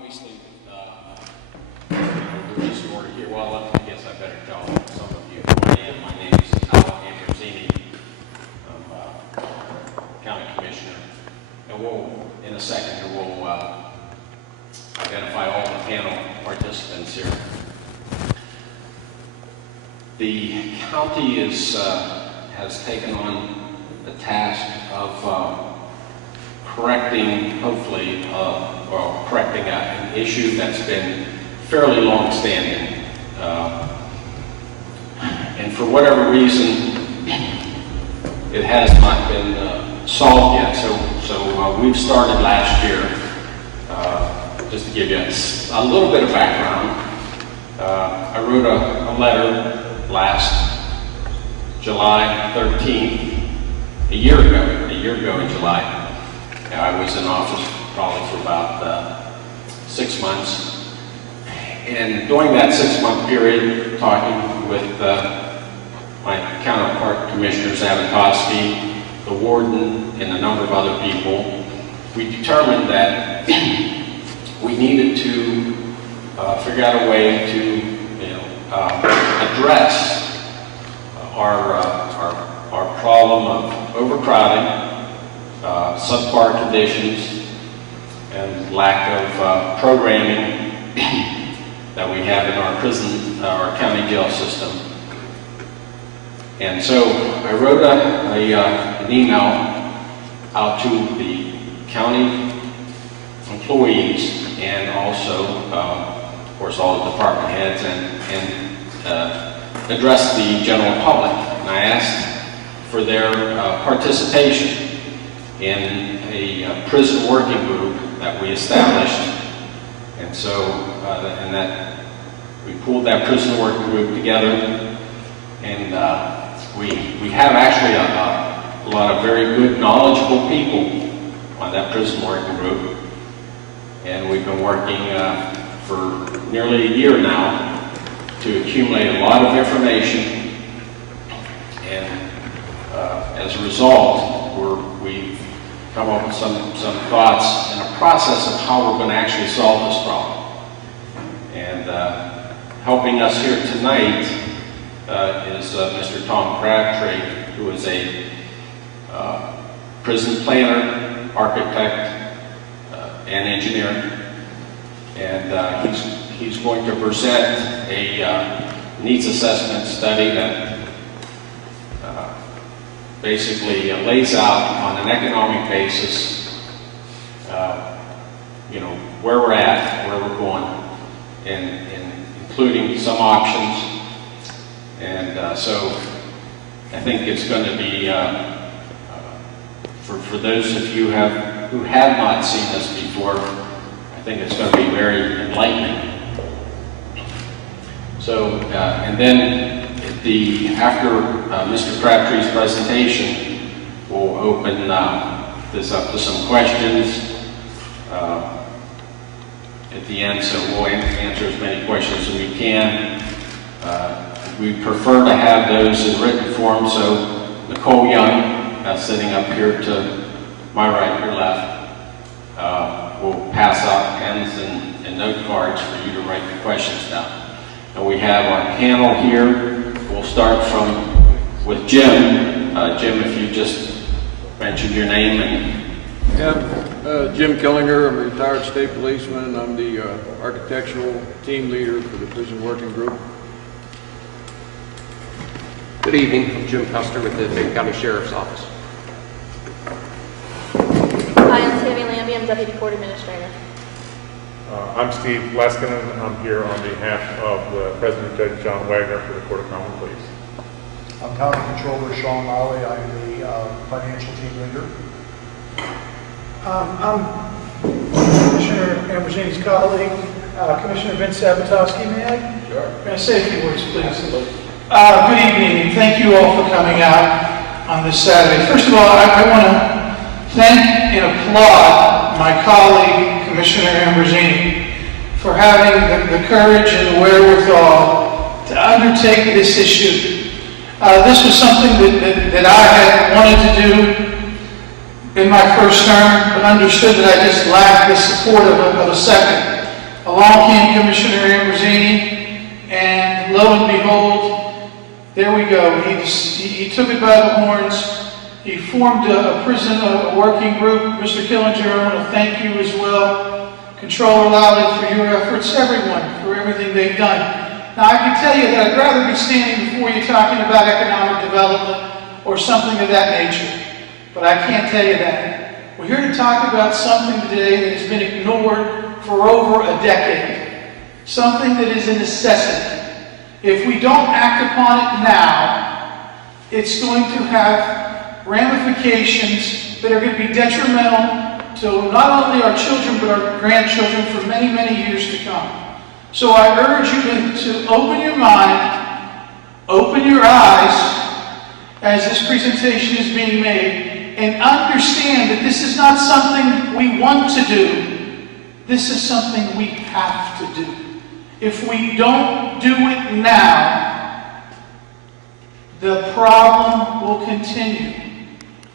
obviously, we'll do this in order here. Well, I guess I better tell some of you who I am. My name is Ambrosini. I'm County Commissioner. And we'll, in a second here, we'll identify all the panel participants here. The county has taken on the task of correcting, hopefully, correcting an issue that's been fairly long-standing. And for whatever reason, it has not been solved yet. So we've started last year, just to give you a little bit of background. I wrote a letter last July 13th, a year ago in July. I was in office probably for about 6 months. And during that 6-month period, talking with my counterpart commissioners, Abatowski, the warden, and a number of other people, we determined that we needed to figure out a way to address our problem of overcrowding, subpar conditions, and lack of programming that we have in our prison, our county jail system. And so I wrote an email out to the county employees and also, of course, all the department heads and addressed the general public. And I asked for their participation in a prison working group that we established. And so, and that we pulled that prison working group together, and we have actually a lot of very good, knowledgeable people on that prison working group. And we've been working for nearly a year now to accumulate a lot of information. And as a result, we've come up with some thoughts and a process of how we're going to actually solve this problem. And helping us here tonight is Mr. Tom Crabtree, who is a prison planner, architect, and engineer. And he's going to present a needs assessment study that basically lays out on an economic basis, where we're at, where we're going, and including some options. And so I think it's going to be, for those of you who have not seen this before, I think it's going to be very enlightening. So, and then after Mr. Crabtree's presentation, we'll open this up to some questions at the end, so we'll answer as many questions as we can. We prefer to have those in written form, so Nicole Young, sitting up here to my right, your left, will pass out pens and note cards for you to write the questions down. And we have our panel here. We'll start with Jim. Jim, if you just mention your name and... Yeah, Jim Killinger. I'm a retired state policeman. I'm the architectural team leader for the prison working group. Good evening. I'm Jim Custer with the Fayette County Sheriff's Office. Hi, I'm Tammy Lambie. I'm Deputy Court Administrator. I'm Steve Leskinen. I'm here on behalf of the President Judge John Wagner for the Court of Common Pleas. I'm County Controller Sean Lowry. I'm the financial team leader. I'm Commissioner Ambrosini's colleague, Commissioner Vince Abatowski. May I say a few words, please? Good evening, and thank you all for coming out on this Saturday. First of all, I want to thank and applaud my colleague, Commissioner Ambrosini, for having the courage and the wherewithal to undertake this issue. This was something that I had wanted to do in my first term, but understood that I just lacked the support of a second. Along came Commissioner Ambrosini, and lo and behold, there we go. He took it by the horns. He formed a working group. Mr. Killinger, I want to thank you as well. Controller Lally for your efforts, everyone for everything they've done. Now I can tell you that I'd rather be standing before you talking about economic development or something of that nature, but I can't tell you that. We're here to talk about something today that has been ignored for over a decade, something that is a necessity. If we don't act upon it now, it's going to have ramifications that are going to be detrimental to not only our children but our grandchildren for many, many years to come. So I urge you to open your mind, open your eyes as this presentation is being made, and understand that this is not something we want to do. This is something we have to do. If we don't do it now, the problem will continue.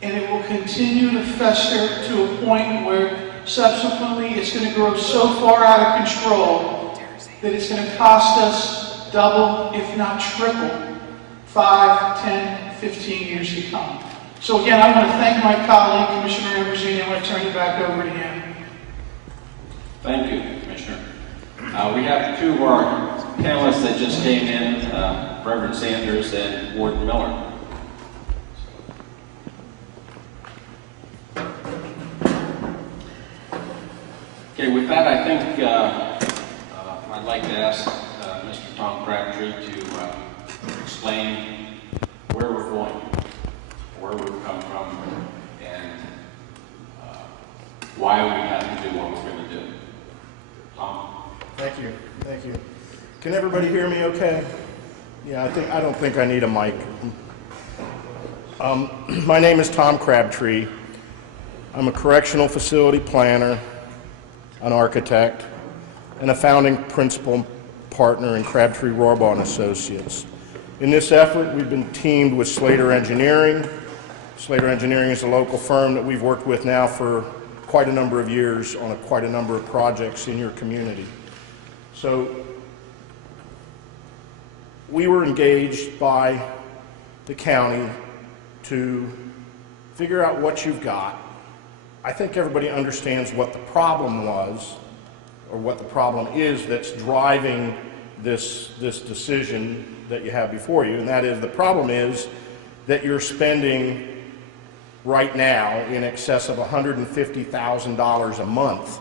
And it will continue to fester to a point where subsequently it's going to grow so far out of control that it's going to cost us double, if not triple, 5, 10, 15 years to come. So again, I want to thank my colleague, Commissioner Ambrosini. I want to turn it back over to him. Thank you, Commissioner. We have two of our panelists that just came in, Reverend Sanders and Warden Miller. Okay, with that, I think I'd like to ask Mr. Tom Crabtree to explain where we're going, where we've come from, and why we have to do what we're going to do. Tom? Thank you. Thank you. Can everybody hear me okay? Yeah, I don't think I need a mic. My name is Tom Crabtree. I'm a correctional facility planner, an architect, and a founding principal partner in Crabtree Rohrbaugh and Associates. In this effort, we've been teamed with Slater Engineering. Slater Engineering is a local firm that we've worked with now for quite a number of years on quite a number of projects in your community. So we were engaged by the county to figure out what you've got. I think everybody understands what the problem was, or what the problem is that's driving this decision that you have before you, and that is, the problem is that you're spending right now in excess of $150,000 a month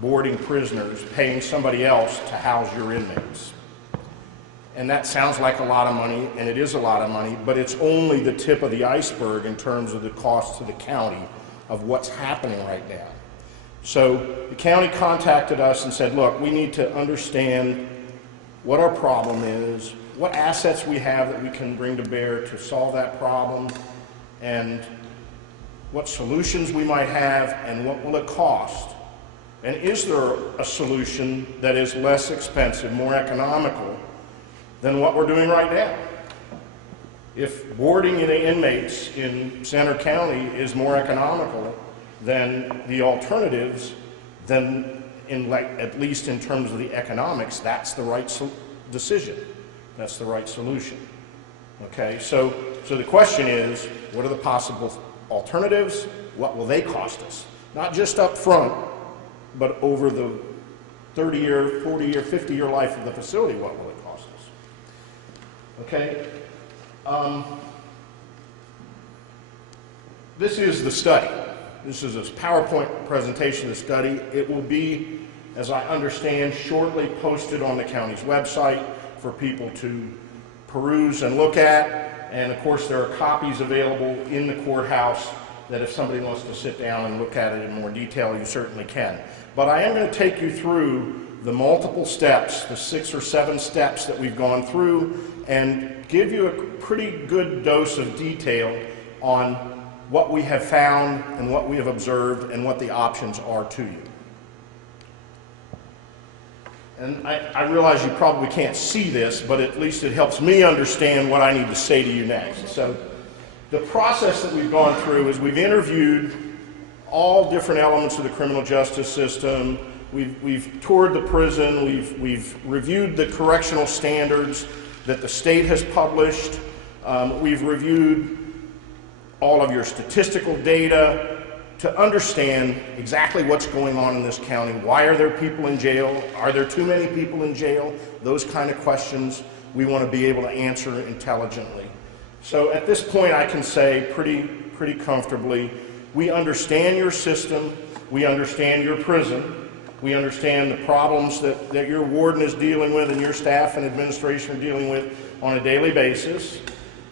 boarding prisoners, paying somebody else to house your inmates. And that sounds like a lot of money, and it is a lot of money, but it's only the tip of the iceberg in terms of the cost to the county of what's happening right now. So the county contacted us and said, look, we need to understand what our problem is, what assets we have that we can bring to bear to solve that problem, and what solutions we might have, and what will it cost. And is there a solution that is less expensive, more economical than what we're doing right now? If boarding the inmates in Center County is more economical than the alternatives, then at least in terms of the economics, that's the right decision. That's the right solution. Okay, so the question is, what are the possible alternatives? What will they cost us? Not just up front, but over the 30-year, 40-year, 50-year life of the facility, what will it cost us? Okay? This is the study. This is a PowerPoint presentation of the study. It will be, as I understand, shortly posted on the county's website for people to peruse and look at. And of course, there are copies available in the courthouse that if somebody wants to sit down and look at it in more detail, you certainly can. But I am going to take you through the multiple steps, the 6 or 7 steps that we've gone through, and give you a pretty good dose of detail on what we have found and what we have observed and what the options are to you. And I realize you probably can't see this, but at least it helps me understand what I need to say to you next. So the process that we've gone through is we've interviewed all different elements of the criminal justice system, We've toured the prison, we've reviewed the correctional standards that the state has published. We've reviewed all of your statistical data to understand exactly what's going on in this county. Why are there people in jail? Are there too many people in jail? Those kind of questions we want to be able to answer intelligently. So at this point I can say pretty comfortably, we understand your system, we understand your prison, we understand the problems that your warden is dealing with and your staff and administration are dealing with on a daily basis.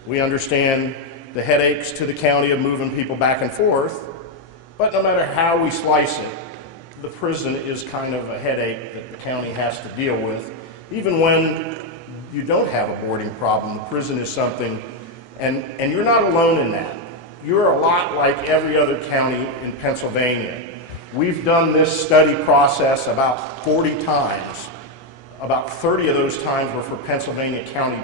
We understand the headaches to the county of moving people back and forth, but no matter how we slice it, the prison is kind of a headache that the county has to deal with. Even when you don't have a boarding problem, the prison is something, and you're not alone in that. You're a lot like every other county in Pennsylvania. We've done this study process about 40 times. About 30 of those times were for Pennsylvania county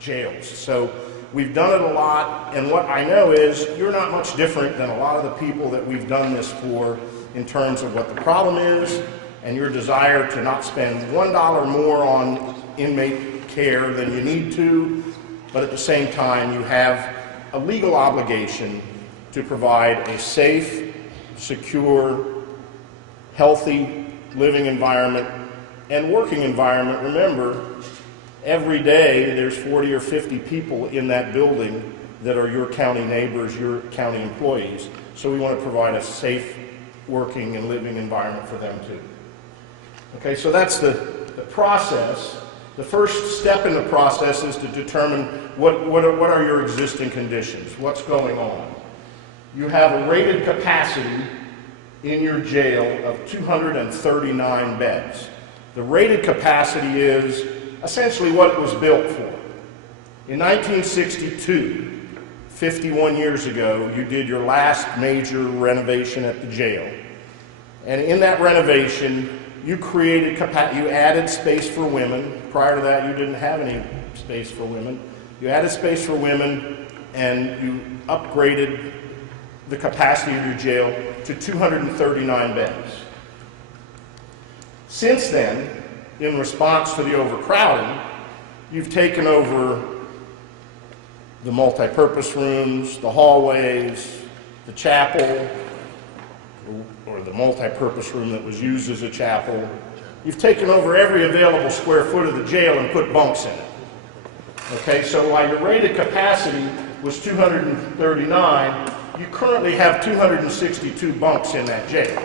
jails. So we've done it a lot, and what I know is you're not much different than a lot of the people that we've done this for in terms of what the problem is and your desire to not spend $1 more on inmate care than you need to, but at the same time you have a legal obligation to provide a safe, secure, healthy living environment and working environment. Remember, every day there's 40 or 50 people in that building that are your county neighbors, your county employees. So we want to provide a safe working and living environment for them too. Okay, so that's the process. The first step in the process is to determine what are your existing conditions, what's going on. You have a rated capacity in your jail of 239 beds. The rated capacity is essentially what it was built for. In 1962, 51 years ago, you did your last major renovation at the jail. And in that renovation, you created you added space for women. Prior to that, you didn't have any space for women. You added space for women, and you upgraded the capacity of your jail to 239 beds. Since then, in response to the overcrowding, you've taken over the multi-purpose rooms, the hallways, the chapel, or the multi-purpose room that was used as a chapel. You've taken over every available square foot of the jail and put bunks in it. Okay, so while your rated capacity was 239, you currently have 262 bunks in that jail.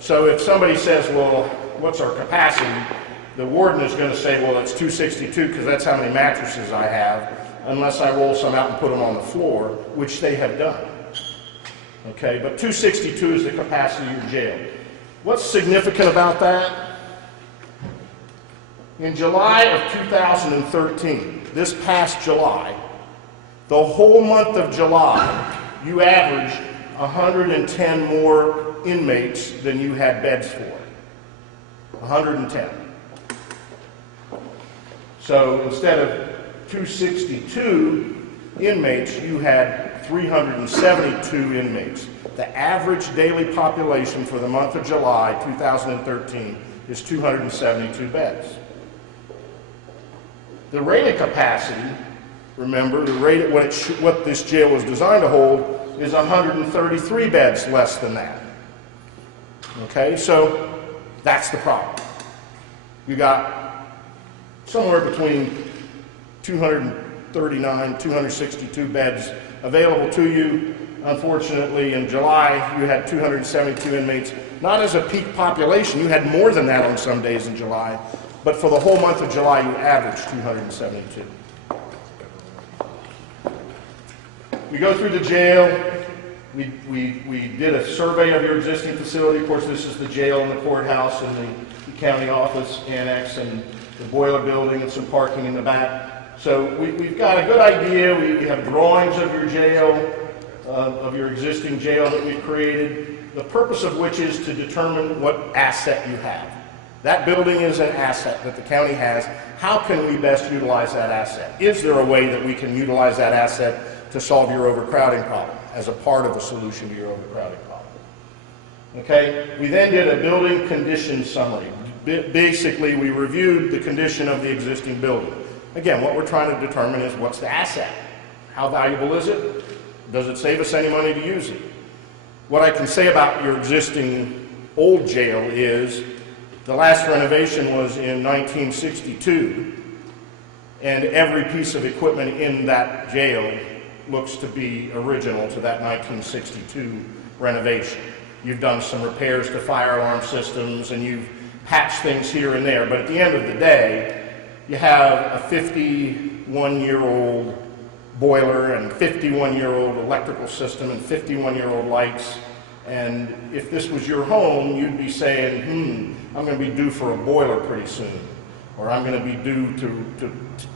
So if somebody says, well, what's our capacity? The warden is going to say, well, it's 262 because that's how many mattresses I have, unless I roll some out and put them on the floor, which they have done. Okay, but 262 is the capacity of your jail. What's significant about that? In July of 2013, this past July, the whole month of July, you averaged 110 more inmates than you had beds for. 110. So instead of 262 inmates, you had 372 inmates. The average daily population for the month of July 2013 is 272 beds. The rated capacity, remember, the rated what this jail was designed to hold is 133 beds less than that. Okay, so that's the problem. You got somewhere between 239, 262 beds available to you. Unfortunately, in July, you had 272 inmates, not as a peak population. You had more than that on some days in July, but for the whole month of July, you averaged 272. We go through the jail. We did a survey of your existing facility. Of course, this is the jail and the courthouse and the county office annex and the boiler building and some parking in the back. So we've got a good idea. We have drawings of your jail, of your existing jail that we've created, the purpose of which is to determine what asset you have. That building is an asset that the county has. How can we best utilize that asset? Is there a way that we can utilize that asset to solve your overcrowding problem as a part of the solution to your overcrowding problem? Okay? We then did a building condition summary. Basically, we reviewed the condition of the existing building. Again, what we're trying to determine is what's the asset? How valuable is it? Does it save us any money to use it? What I can say about your existing old jail is the last renovation was in 1962, and every piece of equipment in that jail looks to be original to that 1962 renovation. You've done some repairs to fire alarm systems and you've patched things here and there, but at the end of the day, you have a 51-year-old boiler and 51-year-old electrical system and 51-year-old lights. And if this was your home, you'd be saying, I'm going to be due for a boiler pretty soon. Or I'm going to be due to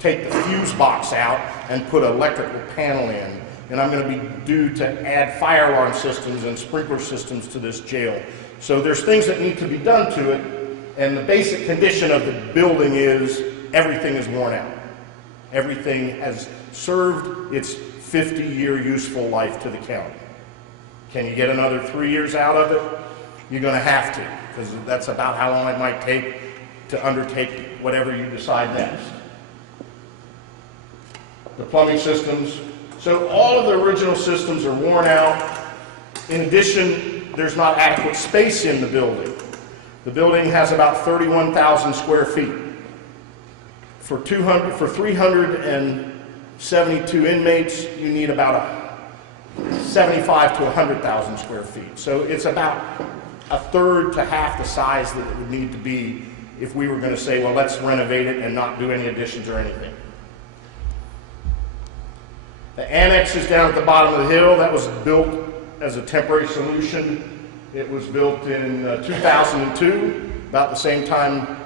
take the fuse box out and put an electrical panel in. And I'm going to be due to add fire alarm systems and sprinkler systems to this jail. So there's things that need to be done to it. And the basic condition of the building is everything is worn out. Everything has served its 50-year useful life to the county. Can you get another 3 years out of it? You're going to have to, because that's about how long it might take to undertake whatever you decide next. The plumbing systems. So all of the original systems are worn out. In addition, there's not adequate space in the building. The building has about 31,000 square feet. For 372 inmates, you need about 75 to 100,000 square feet. So it's about a third to half the size that it would need to be if we were going to say, well, let's renovate it and not do any additions or anything. The annex is down at the bottom of the hill. That was built as a temporary solution. It was built in 2002, about the same time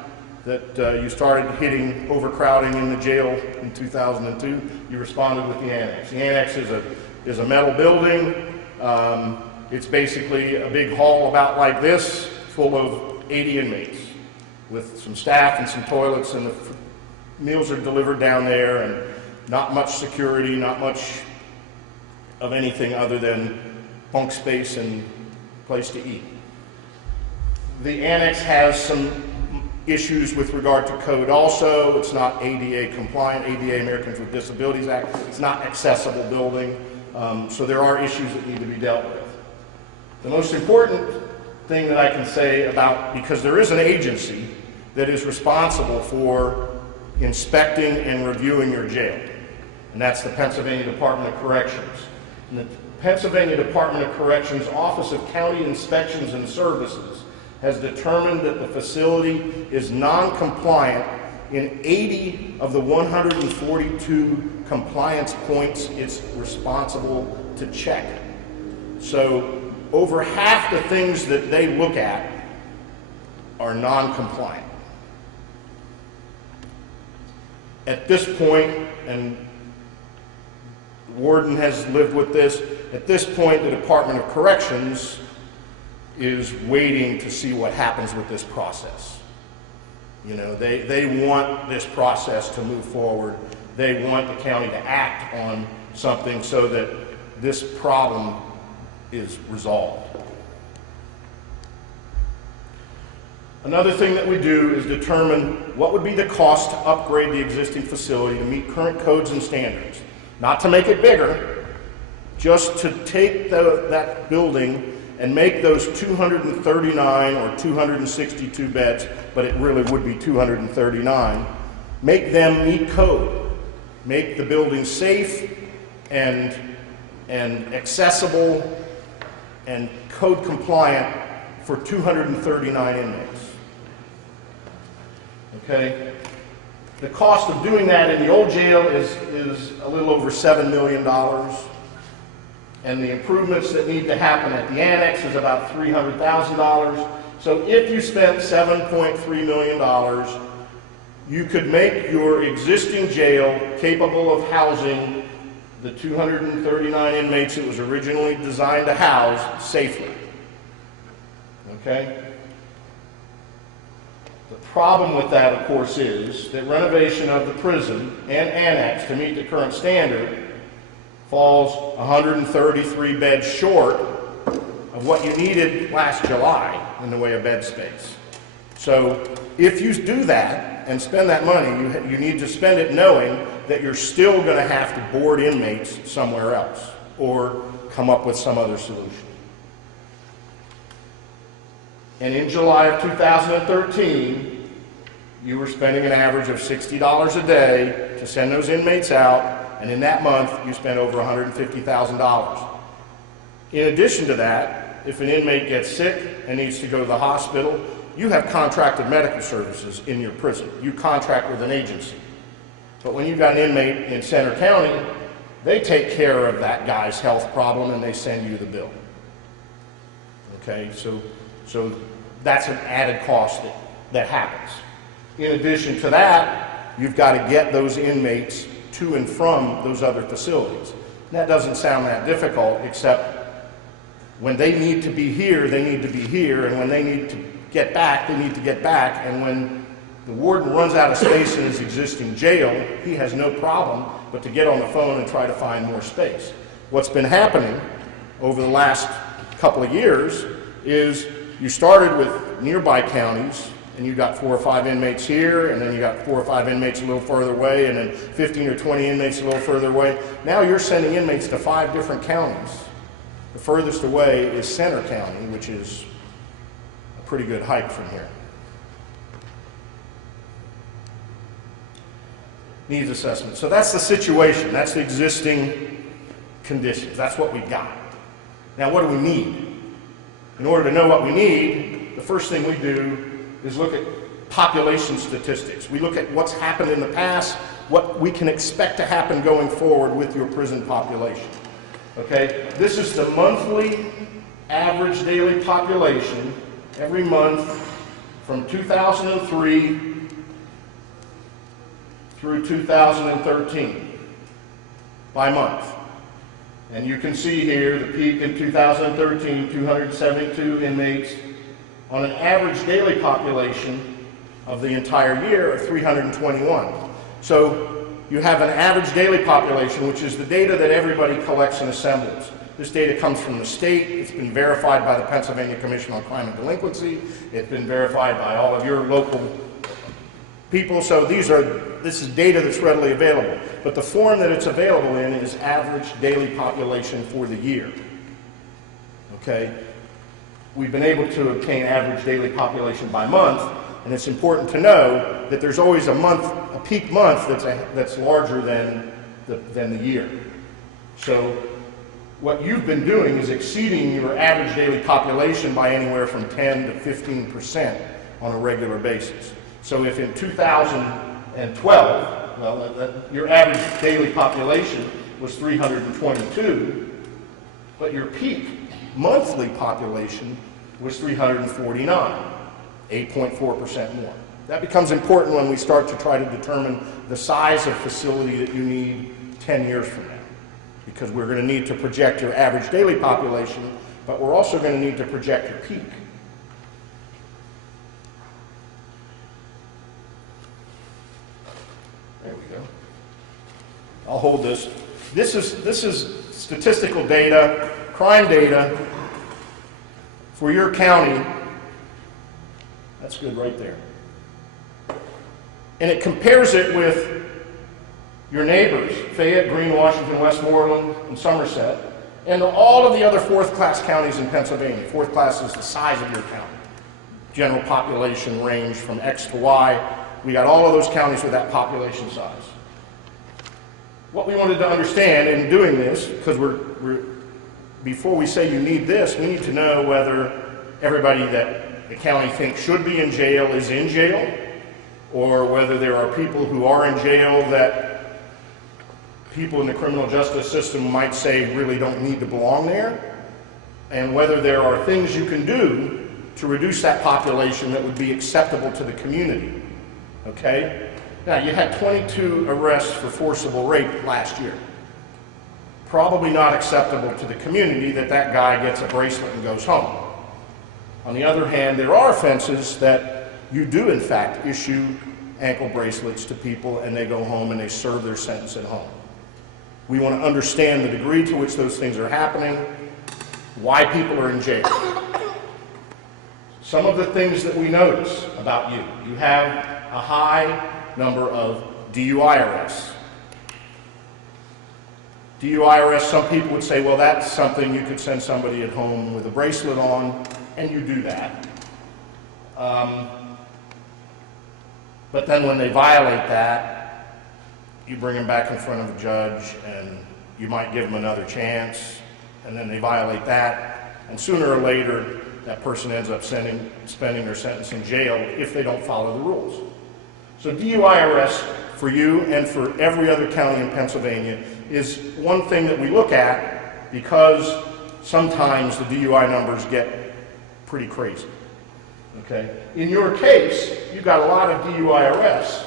that you started hitting overcrowding in the jail in 2002. You responded with the annex. The annex is a metal building. It's basically a big hall about like this, full of 80 inmates, with some staff and some toilets, and the meals are delivered down there, and not much security, not much of anything other than bunk space and place to eat. The annex has some issues with regard to code also. It's not ADA compliant, ADA, Americans with Disabilities Act. It's not accessible building. So there are issues that need to be dealt with. The most important thing that I can say about, because there is an agency that is responsible for inspecting and reviewing your jail, and that's the Pennsylvania Department of Corrections. And the Pennsylvania Department of Corrections Office of County Inspections and Services has determined that the facility is non-compliant in 80 of the 142 compliance points it's responsible to check. So over half the things that they look at are non-compliant. At this point, and the warden has lived with this, at this point the Department of Corrections is waiting to see what happens with this process. You know, they want this process to move forward. They want the county to act on something so that this problem is resolved. Another thing that we do is determine what would be the cost to upgrade the existing facility to meet current codes and standards. Not to make it bigger, just to take that building and make those 239 or 262 beds, but it really would be 239, make them meet code, make the building safe and accessible and code compliant for 239 inmates. Okay? The cost of doing that in the old jail is a little over $7 million. And the improvements that need to happen at the annex is about $300,000. So if you spent $7.3 million, you could make your existing jail capable of housing the 239 inmates it was originally designed to house safely. Okay? The problem with that, of course, is that renovation of the prison and annex to meet the current standard falls 133 beds short of what you needed last July in the way of bed space. So if you do that and spend that money, you need to spend it knowing that you're still going to have to board inmates somewhere else or come up with some other solution. And in July of 2013, you were spending an average of $60 a day to send those inmates out, and in that month, you spent over $150,000. In addition to that, if an inmate gets sick and needs to go to the hospital, you have contracted medical services in your prison. You contract with an agency. But when you've got an inmate in Center County, they take care of that guy's health problem and they send you the bill. Okay, so that's an added cost that happens. In addition to that, you've got to get those inmates to and from those other facilities. And that doesn't sound that difficult, except when they need to be here, they need to be here, and when they need to get back, they need to get back, and when the warden runs out of space in his existing jail, he has no problem but to get on the phone and try to find more space. What's been happening over the last couple of years is you started with nearby counties, and you got 4 or 5 inmates here, and then you got 4 or 5 inmates a little further away, and then 15 or 20 inmates a little further away. Now you're sending inmates to 5 different counties. The furthest away is Center County, which is a pretty good hike from here. Needs assessment. So that's the situation. That's the existing conditions. That's what we've got. Now, what do we need? In order to know what we need, the first thing we do is look at population statistics. We look at what's happened in the past, what we can expect to happen going forward with your prison population. Okay? This is the monthly average daily population every month from 2003 through 2013 by month. And you can see here the peak in 2013, 272 inmates on an average daily population of the entire year of 321. So you have an average daily population, which is the data that everybody collects and assembles. This data comes from the state. It's been verified by the Pennsylvania Commission on Crime and Delinquency. It's been verified by all of your local people. So this is data that's readily available. But the form that it's available in is average daily population for the year. Okay? We've been able to obtain average daily population by month, and it's important to know that there's always a peak month that's larger than the year. So what you've been doing is exceeding your average daily population by anywhere from 10 to 15% on a regular basis. So if in 2012, your average daily population was 322, but your peak monthly population was 349, 8.4% more. That becomes important when we start to try to determine the size of facility that you need 10 years from now, because we're going to need to project your average daily population, but we're also going to need to project your peak. There we go. I'll hold this. This is statistical data, crime data for your county. That's good right there. And it compares it with your neighbors, Fayette, Greene, Washington, Westmoreland, and Somerset, and all of the other fourth-class counties in Pennsylvania. Fourth class is the size of your county. General population range from X to Y. We got all of those counties with that population size. What we wanted to understand in doing this, because before we say you need this, we need to know whether everybody that the county thinks should be in jail is in jail, or whether there are people who are in jail that people in the criminal justice system might say really don't need to belong there, and whether there are things you can do to reduce that population that would be acceptable to the community. Okay? Now, you had 22 arrests for forcible rape last year. Probably not acceptable to the community that that guy gets a bracelet and goes home. On the other hand, there are offenses that you do, in fact, issue ankle bracelets to people and they go home and they serve their sentence at home. We want to understand the degree to which those things are happening, why people are in jail. Some of the things that we notice about you. You have a high number of DUI arrests. DUI arrests, some people would say, well, that's something you could send somebody at home with a bracelet on, and you do that. But then when they violate that, you bring them back in front of a judge, and you might give them another chance, and then they violate that, and sooner or later, that person ends up spending their sentence in jail if they don't follow the rules. So DUI arrests for you and for every other county in Pennsylvania is one thing that we look at because sometimes the DUI numbers get pretty crazy. Okay? In your case, you've got a lot of DUI arrests.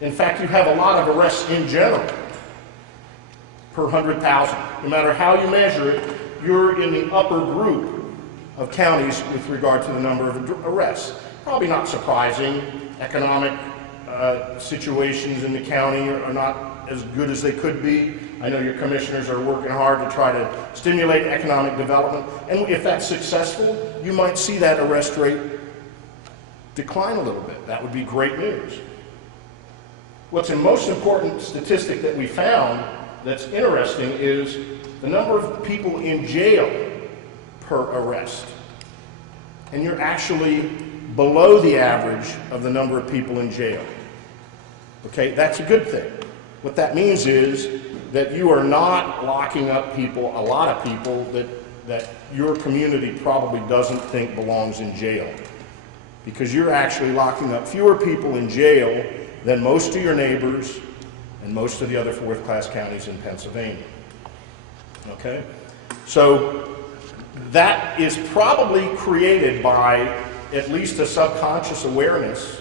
In fact, you have a lot of arrests in general per 100,000. No matter how you measure it, you're in the upper group of counties with regard to the number of arrests. Probably not surprising. Economic situations in the county are not as good as they could be. I know your commissioners are working hard to try to stimulate economic development, and if that's successful, you might see that arrest rate decline a little bit. That would be great news. What's the most important statistic that we found that's interesting is the number of people in jail per arrest. And you're actually below the average of the number of people in jail. Okay, that's a good thing. What that means is that you are not locking up people, a lot of people that your community probably doesn't think belongs in jail. Because you're actually locking up fewer people in jail than most of your neighbors and most of the other fourth-class counties in Pennsylvania. Okay? So that is probably created by at least a subconscious awareness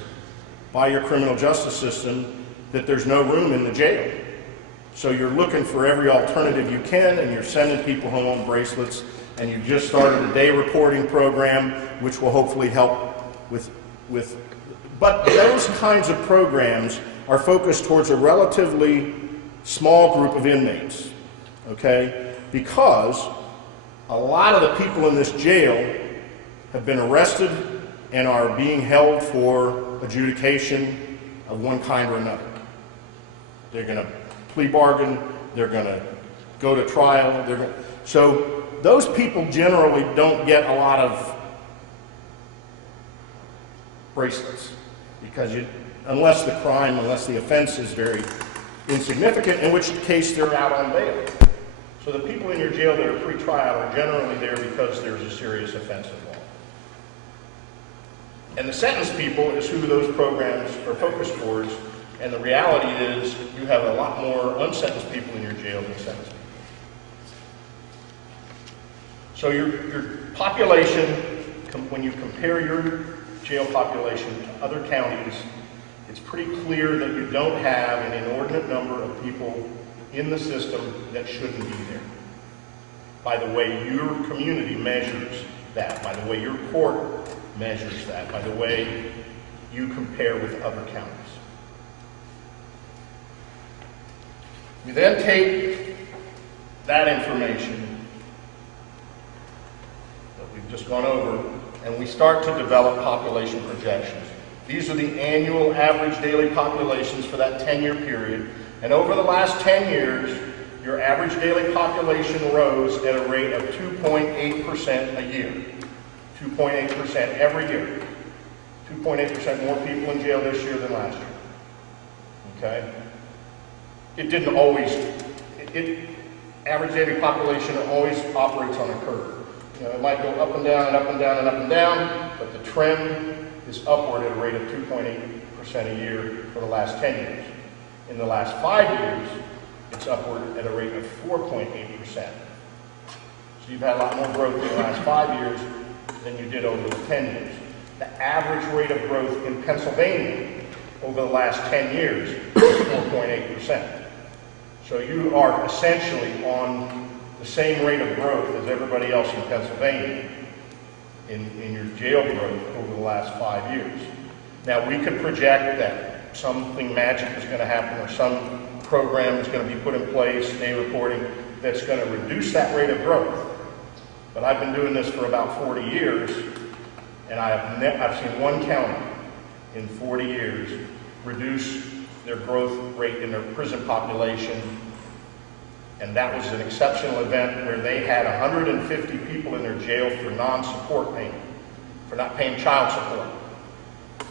by your criminal justice system that there's no room in the jail. So you're looking for every alternative you can, and you're sending people home on bracelets, and you just started a day reporting program, which will hopefully help with but those kinds of programs are focused towards a relatively small group of inmates, okay? Because a lot of the people in this jail have been arrested and are being held for adjudication of one kind or another. They're going to plea bargain, they're going to go to trial, so those people generally don't get a lot of bracelets because unless the offense is very insignificant, in which case they're out on bail. So the people in your jail that are pre-trial are generally there because there's a serious offense involved. And the sentence people is who those programs are focused towards, and the reality is you have a lot more unsentenced people in your jail than sentenced people. So your population, when you compare your jail population to other counties, it's pretty clear that you don't have an inordinate number of people in the system that shouldn't be there. By the way your community measures that, by the way your court measures that, by the way you compare with other counties. We then take that information that we've just gone over, and we start to develop population projections. These are the annual average daily populations for that 10-year period. And over the last 10 years, your average daily population rose at a rate of 2.8% a year. 2.8% every year. 2.8% more people in jail this year than last year. Okay? It didn't always, average daily population always operates on a curve. You know, it might go up and down and up and down and up and down, but the trend is upward at a rate of 2.8% a year for the last 10 years. In the last 5 years, it's upward at a rate of 4.8%. So you've had a lot more growth in the last 5 years than you did over the 10 years. The average rate of growth in Pennsylvania over the last 10 years is 4.8%. So you are essentially on the same rate of growth as everybody else in Pennsylvania in your jail growth over the last 5 years. Now, we could project that something magic is going to happen or some program is going to be put in place, day reporting, that's going to reduce that rate of growth. But I've been doing this for about 40 years, and I've seen one county in 40 years reduce their growth rate in their prison population, and that was an exceptional event where they had 150 people in their jail for non-support payment, for not paying child support.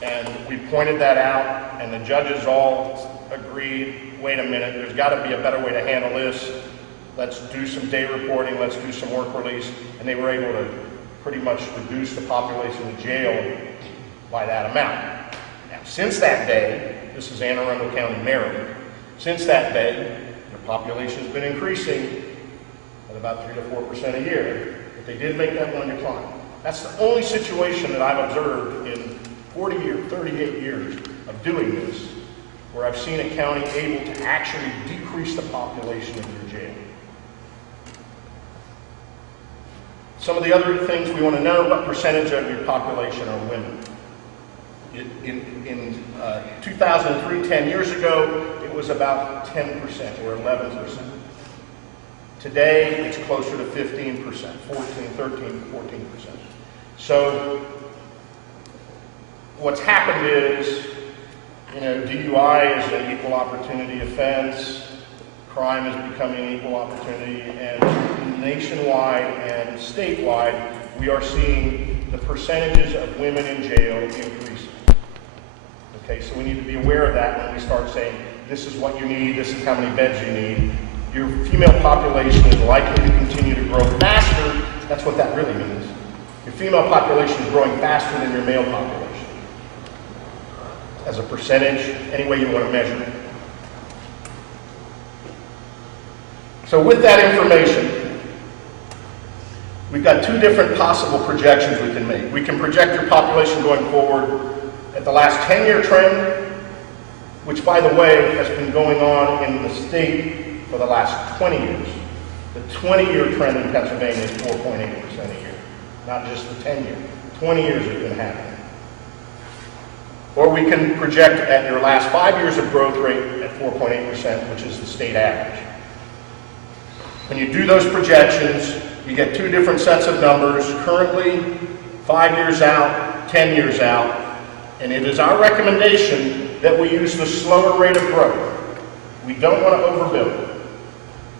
And we pointed that out, and the judges all agreed, wait a minute, there's got to be a better way to handle this. Let's do some day reporting, let's do some work release, and they were able to pretty much reduce the population of the jail by that amount. Now, since that day, this is Anne Arundel County, Maryland, since that day, the population has been increasing at about 3 to 4% a year, but they did make that one decline. That's the only situation that I've observed in 40 years, 38 years of doing this, where I've seen a county able to actually decrease the population of their jail. Some of the other things we want to know: what percentage of your population are women? In 2003, 10 years ago, it was about 10% or 11%. Today, it's closer to 15%, 14, 13, 14%. So what's happened is, DUI is an equal opportunity offense. Crime is becoming an equal opportunity, and nationwide and statewide, we are seeing the percentages of women in jail increasing. Okay, so we need to be aware of that when we start saying, this is what you need, this is how many beds you need. Your female population is likely to continue to grow faster. That's what that really means. Your female population is growing faster than your male population. As a percentage, any way you want to measure it. So with that information, we've got two different possible projections we can make. We can project your population going forward at the last 10-year trend, which, by the way, has been going on in the state for the last 20 years. The 20-year trend in Pennsylvania is 4.8% a year, not just the 10-year. 20 years has been happening. Or we can project at your last 5 years of growth rate at 4.8%, which is the state average. When you do those projections, you get two different sets of numbers, currently 5 years out, 10 years out, and it is our recommendation that we use the slower rate of growth. We don't want to overbuild.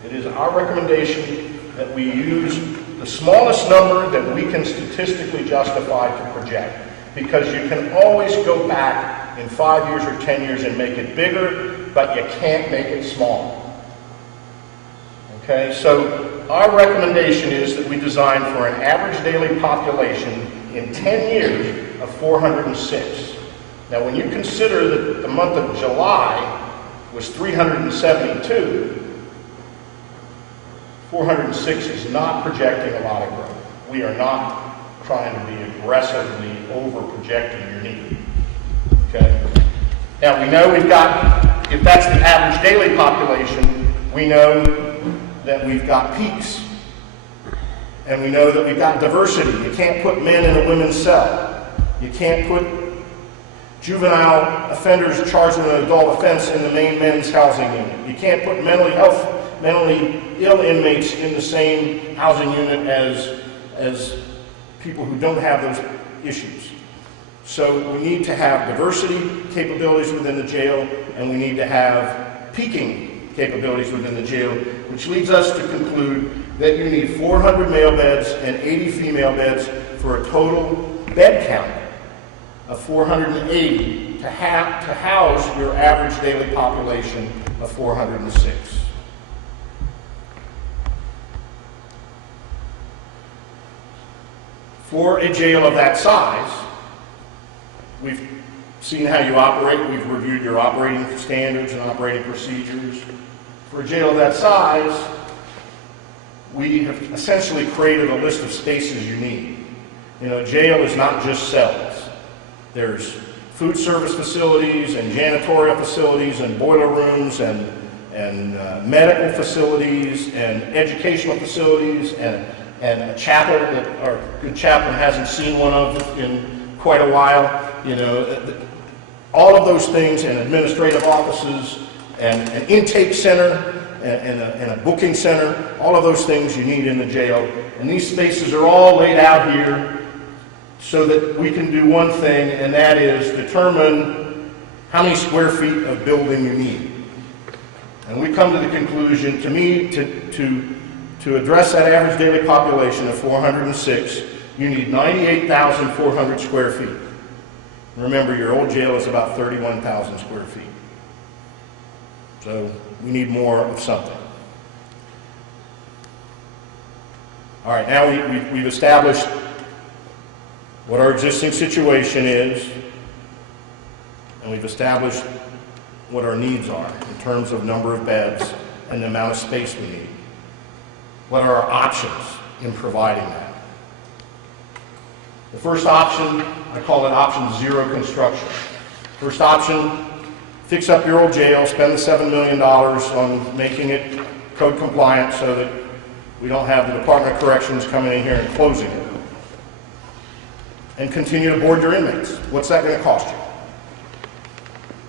It is our recommendation that we use the smallest number that we can statistically justify to project, because you can always go back in 5 years or 10 years and make it bigger, but you can't make it smaller. Okay, so our recommendation is that we design for an average daily population in 10 years of 406. Now, when you consider that the month of July was 372, 406 is not projecting a lot of growth. We are not trying to be aggressively over-projecting your need. Okay? Now, we know we've got, if that's the average daily population, we know that we've got peaks. And we know that we've got diversity. You can't put men in a women's cell. You can't put juvenile offenders charged with an adult offense in the main men's housing unit. You can't put mentally ill inmates in the same housing unit as people who don't have those issues. So we need to have diversity capabilities within the jail, and we need to have peaking capabilities within the jail, which leads us to conclude that you need 400 male beds and 80 female beds for a total bed count of 480 to house your average daily population of 406. For a jail of that size, we've seen how you operate. We've reviewed your operating standards and operating procedures. For a jail of that size, we have essentially created a list of spaces you need. Jail is not just cells. There's food service facilities and janitorial facilities and boiler rooms and medical facilities and educational facilities and a chapel that our good chaplain hasn't seen one of in quite a while. All of those things, and administrative offices and an intake center and a booking center, all of those things you need in the jail. And these spaces are all laid out here so that we can do one thing, and that is determine how many square feet of building you need. And we come to the conclusion, to me, to address that average daily population of 406, you need 98,400 square feet. Remember, your old jail is about 31,000 square feet. So we need more of something. All right, now we've established what our existing situation is, and we've established what our needs are in terms of number of beds and the amount of space we need. What are our options in providing that? The first option, I call it option 0 construction. First option, fix up your old jail, spend the $7 million on making it code compliant so that we don't have the Department of Corrections coming in here and closing it. And continue to board your inmates. What's that going to cost you?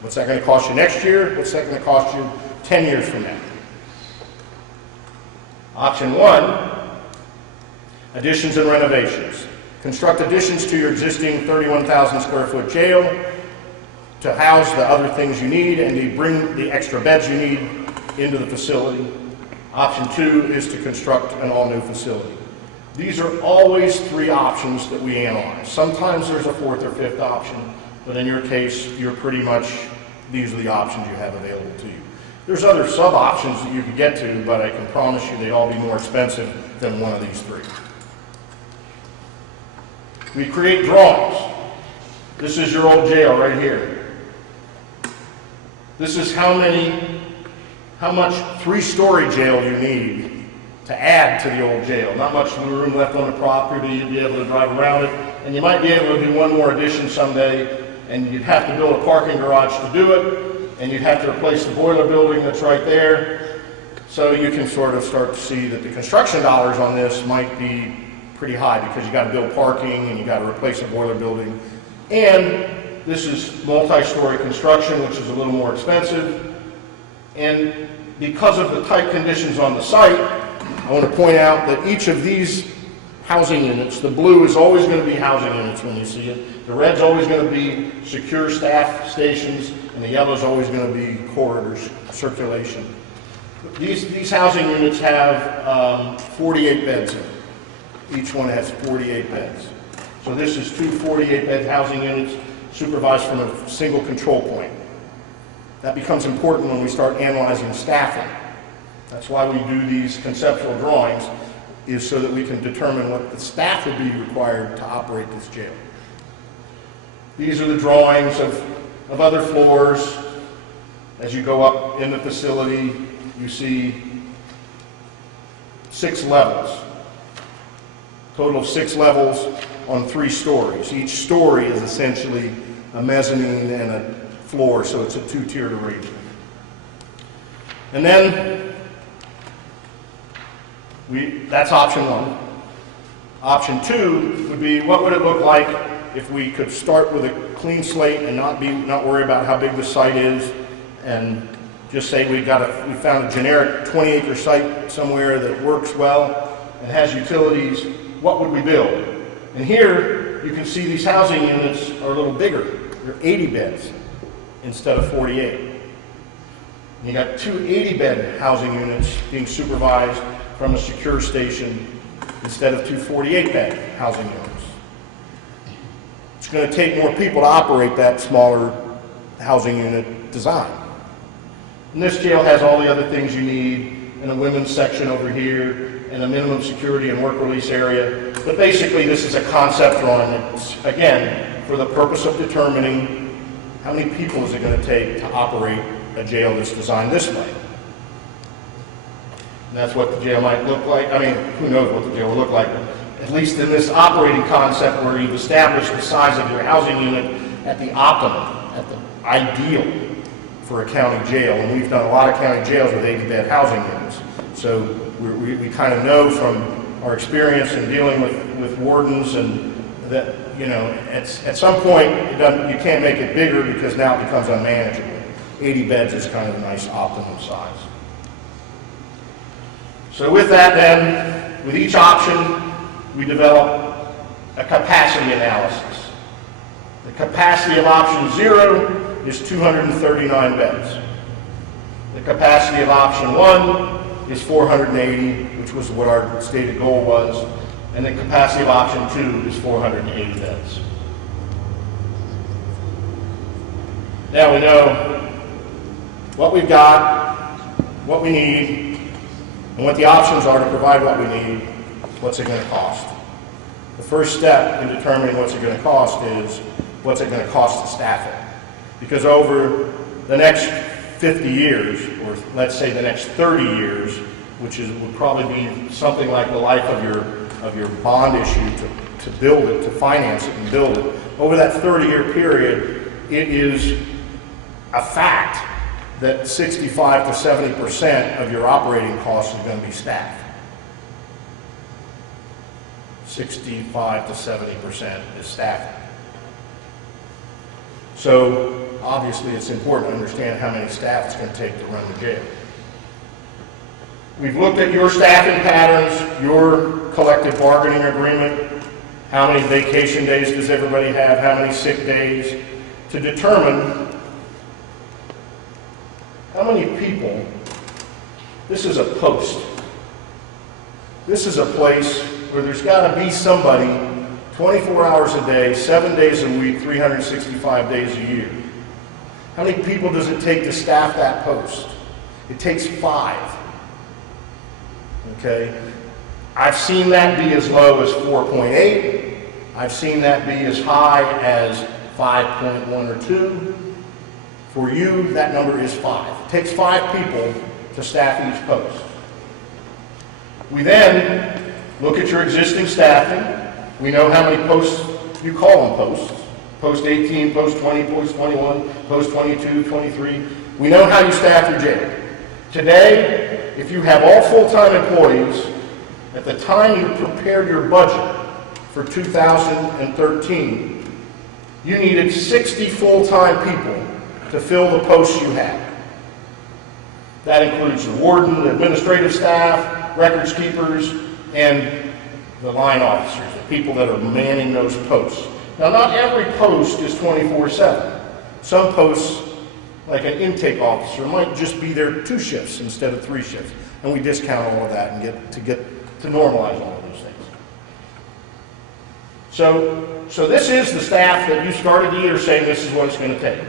What's that going to cost you next year? What's that going to cost you 10 years from now? Option 1, additions and renovations. Construct additions to your existing 31,000 square foot jail to house the other things you need and to bring the extra beds you need into the facility. Option 2 is to construct an all-new facility. These are always 3 options that we analyze. Sometimes there's a 4th or 5th option, but in your case, you're pretty much, these are the options you have available to you. There's other sub-options that you could get to, but I can promise you they'd all be more expensive than one of these 3. We create drawings. This is your old jail right here. This is how much 3-story jail you need to add to the old jail. Not much room left on the property, you'd be able to drive around it, and you might be able to do one more addition someday, and you'd have to build a parking garage to do it, and you'd have to replace the boiler building that's right there. So you can sort of start to see that the construction dollars on this might be pretty high because you got to build parking and you got to replace a boiler building. And this is multi-story construction, which is a little more expensive. And because of the tight conditions on the site, I want to point out that each of these housing units, the blue is always going to be housing units when you see it. The red's always going to be secure staff stations, and the yellow's always going to be corridors, circulation. These housing units have 48 beds in them. Each one has 48 beds. So this is 2 48-bed housing units supervised from a single control point. That becomes important when we start analyzing staffing. That's why we do these conceptual drawings, is so that we can determine what the staff would be required to operate this jail. These are the drawings of other floors. As you go up in the facility, you see 6 levels. Total of 6 levels on 3 stories. Each story is essentially a mezzanine and a floor, so it's a 2-tiered arrangement. And then, that's option 1. Option 2 would be, what would it look like if we could start with a clean slate and not worry about how big the site is, and just say we found a generic 20-acre site somewhere that works well and has utilities. What would we build? And here you can see these housing units are a little bigger. They're 80 beds instead of 48. And you got 2 80-bed housing units being supervised from a secure station instead of 2 48-bed housing units. It's going to take more people to operate that smaller housing unit design. And this jail has all the other things you need, and a women's section over here, and a minimum security and work release area. But basically this is a concept drawing that's, again, for the purpose of determining how many people is it going to take to operate a jail that's designed this way. And that's what the jail might look like. I mean, who knows what the jail will look like, but at least in this operating concept where you've established the size of your housing unit at the optimum, at the ideal for a county jail. And we've done a lot of county jails with 80-bed housing units. So we kind of know from our experience in dealing with wardens and that, you know, at some point you can't make it bigger because now it becomes unmanageable. 80 beds is kind of a nice optimum size. So with that then, with each option, we develop a capacity analysis. The capacity of option 0 is 239 beds. The capacity of option 1 is 480, which was what our stated goal was, and the capacity of option 2 is 480 beds. Now we know what we've got, what we need, and what the options are to provide what we need. What's it going to cost? The first step in determining what's it going to cost is what's it going to cost to staff it. Because over the next 50 years, or let's say the next 30 years, which would probably be something like the life of your bond issue to build it, to finance it and build it, over that 30-year period, it is a fact that 65 to 70% of your operating costs are going to be staff. 65 to 70% is staffing. So obviously it's important to understand how many staff it's going to take to run the jail. We've looked at your staffing patterns, your collective bargaining agreement, how many vacation days does everybody have, how many sick days, to determine how many people. This is a post. This is a place where there's got to be somebody 24 hours a day, 7 days a week, 365 days a year. How many people does it take to staff that post? It takes 5. Okay? I've seen that be as low as 4.8. I've seen that be as high as 5.1 or 2. For you, that number is 5. It takes 5 people to staff each post. We then look at your existing staffing. We know how many posts, you call them posts. Post 18, post 20, post 21, post 22, 23. We know how you staff your jail. Today, if you have all full-time employees, at the time you prepared your budget for 2013, you needed 60 full-time people to fill the posts you had. That includes the warden, the administrative staff, records keepers, and the line officers, the people that are manning those posts. Now, not every post is 24/7. Some posts, like an intake officer, might just be there 2 shifts instead of 3 shifts. And we discount all of that and get to normalize all of those things. So this is the staff that you started the year saying this is what it's going to take.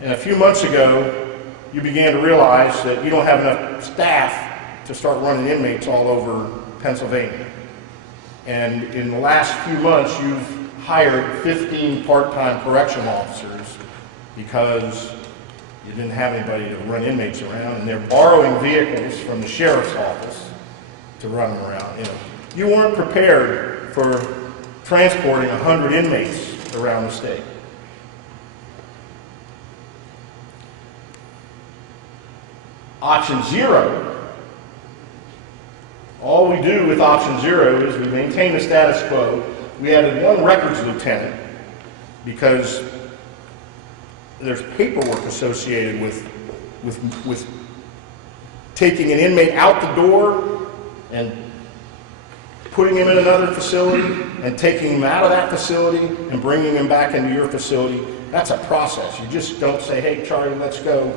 And a few months ago, you began to realize that you don't have enough staff to start running inmates all over Pennsylvania. And in the last few months, you've hired 15 part-time correctional officers because you didn't have anybody to run inmates around, and they're borrowing vehicles from the sheriff's office to run them around. You weren't prepared for transporting 100 inmates around the state. Option 0, all we do with option 0 is we maintain the status quo. We added 1 records lieutenant because there's paperwork associated with taking an inmate out the door and putting him in another facility and taking him out of that facility and bringing him back into your facility. That's a process. You just don't say, hey, Charlie, let's go.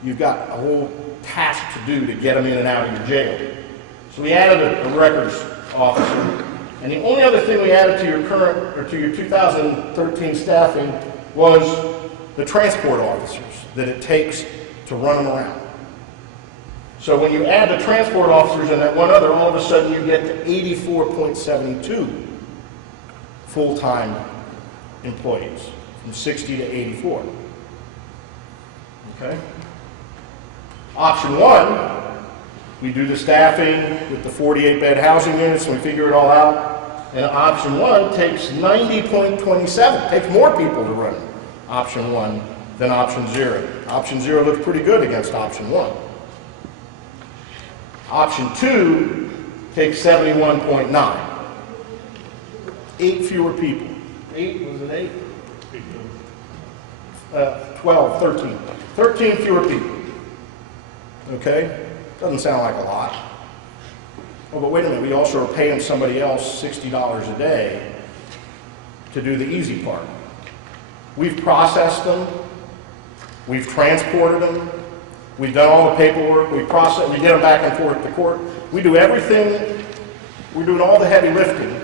You've got a whole task to do to get them in and out of your jail. So we added a records officer. And the only other thing we added to your current, or to your 2013 staffing was the transport officers that it takes to run them around. So when you add the transport officers and that 1 other, all of a sudden you get to 84.72 full-time employees, from 60 to 84. Okay? Option 1, we do the staffing with the 48-bed housing units, and we figure it all out. And option 1 takes 90.27, takes more people to run option 1 than option 0. Option 0 looks pretty good against option 1. Option 2 takes 71.9. 8 fewer people. 8, was it 8? 12, 13. 13 fewer people. Okay? Doesn't sound like a lot. Oh, but wait a minute, we also are paying somebody else $60 a day to do the easy part. We've processed them, we've transported them, we've done all the paperwork, we get them back and forth to court. We do everything, we're doing all the heavy lifting,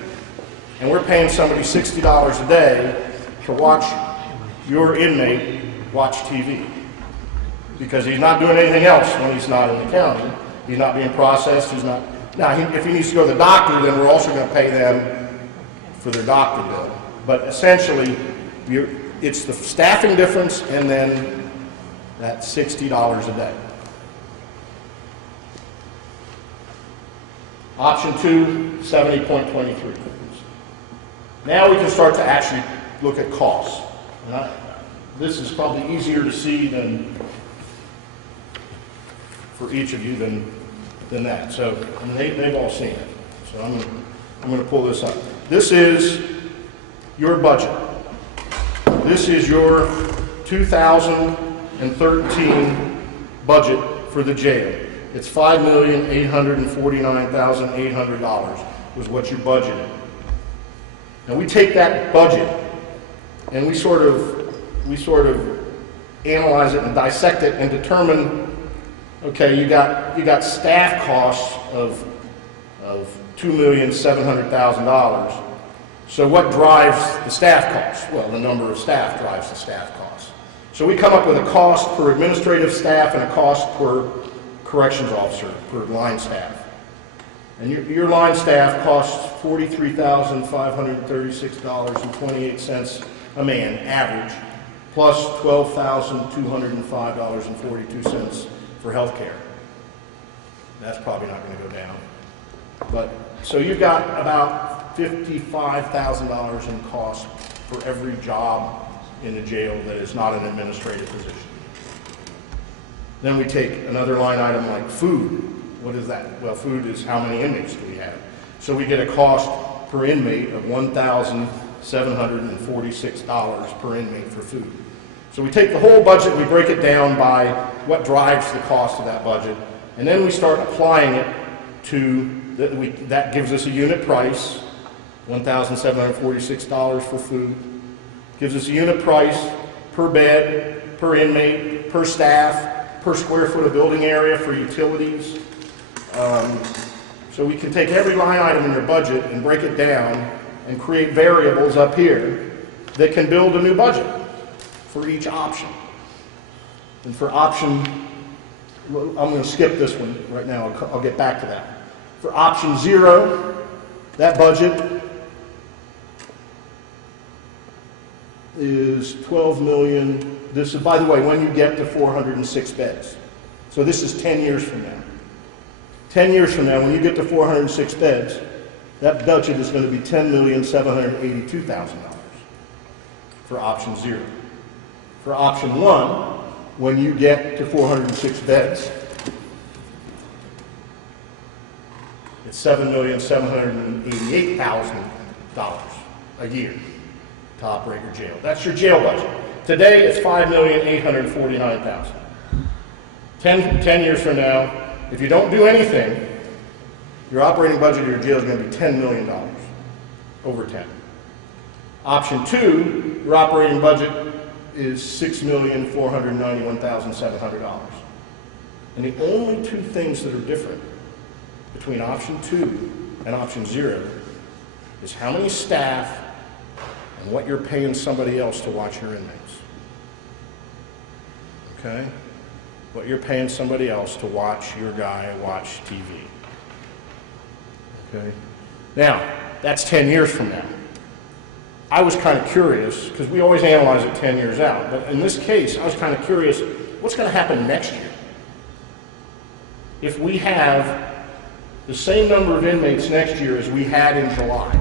and we're paying somebody $60 a day to watch your inmate watch TV. Because he's not doing anything else when he's not in the county. He's not being processed, he's not. Now, if he needs to go to the doctor, then we're also going to pay them for their doctor bill. But essentially, it's the staffing difference and then that $60 a day. Option 2, 70.23. Now we can start to actually look at costs. This is probably easier to see than for each of you than that. So I mean, they've all seen it. So I'm going to pull this up. This is your budget. This is your 2013 budget for the jail. It's $5,849,800 was what you budgeted. Now we take that budget and we sort of analyze it and dissect it and determine, okay, you got staff costs of $2,700,000. So what drives the staff costs? Well, the number of staff drives the staff costs. So we come up with a cost per administrative staff and a cost per corrections officer, per line staff. And your line staff costs $43,536.28 a man, average, plus $12,205.42 for health care. That's probably not going to go down. But so you've got about $55,000 in cost for every job in the jail that is not an administrative position. Then we take another line item like food. What is that? Well, food is how many inmates do we have? So we get a cost per inmate of $1,746 per inmate for food. So we take the whole budget, we break it down by what drives the cost of that budget, and then we start applying it to, that gives us a unit price, $1,746 for food, gives us a unit price per bed, per inmate, per staff, per square foot of building area for utilities. So we can take every line item in your budget and break it down and create variables up here that can build a new budget for each option. And for option, I'm going to skip this one right now, I'll get back to that. For option 0, that budget is 12 million. This is, by the way, when you get to 406 beds. So this is 10 years from now. 10 years from now, when you get to 406 beds, that budget is going to be $10,782,000 for option 0. For option 1, when you get to 406 beds, it's $7,788,000 a year to operate your jail. That's your jail budget. Today, it's $5,849,000. 10 years from now, if you don't do anything, your operating budget of your jail is going to be $10 million, over 10. Option 2, your operating budget is $6,491,700. And the only two things that are different between option 2 and option 0 is how many staff and what you're paying somebody else to watch your inmates. Okay? What you're paying somebody else to watch your guy watch TV. Okay? Now, that's 10 years from now. I was kind of curious, because we always analyze it 10 years out, but in this case, I was kind of curious, what's going to happen next year? If we have the same number of inmates next year as we had in July,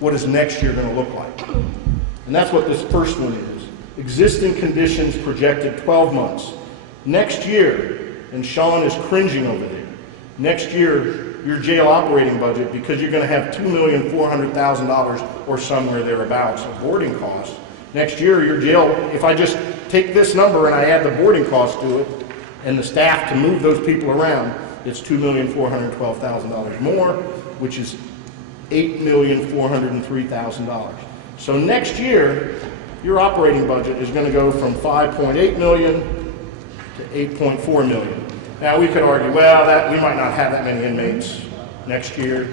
what is next year going to look like? And that's what this first one is. Existing conditions projected 12 months. Next year, and Sean is cringing over there, next year, your jail operating budget, because you're going to have $2,400,000 or somewhere thereabouts of boarding costs. Next year, your jail, if I just take this number and I add the boarding cost to it, and the staff to move those people around, it's $2,412,000 more, which is $8,403,000. So next year, your operating budget is going to go from $5.8 million to $8.4 million. Now, we could argue, well, that we might not have that many inmates next year.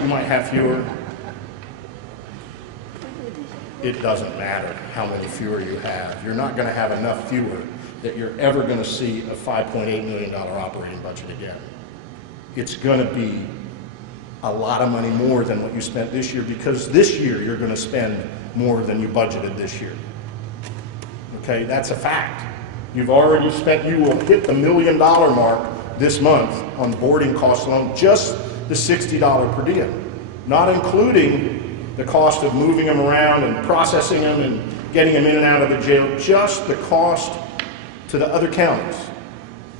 You might have fewer. It doesn't matter how many fewer you have. You're not going to have enough fewer that you're ever going to see a $5.8 million operating budget again. It's going to be a lot of money more than what you spent this year, because this year you're going to spend more than you budgeted this year. Okay, that's a fact. You've already spent, you will hit the $1 million mark this month on boarding costs alone, just the $60 per diem, not including the cost of moving them around and processing them and getting them in and out of the jail. Just the cost to the other counties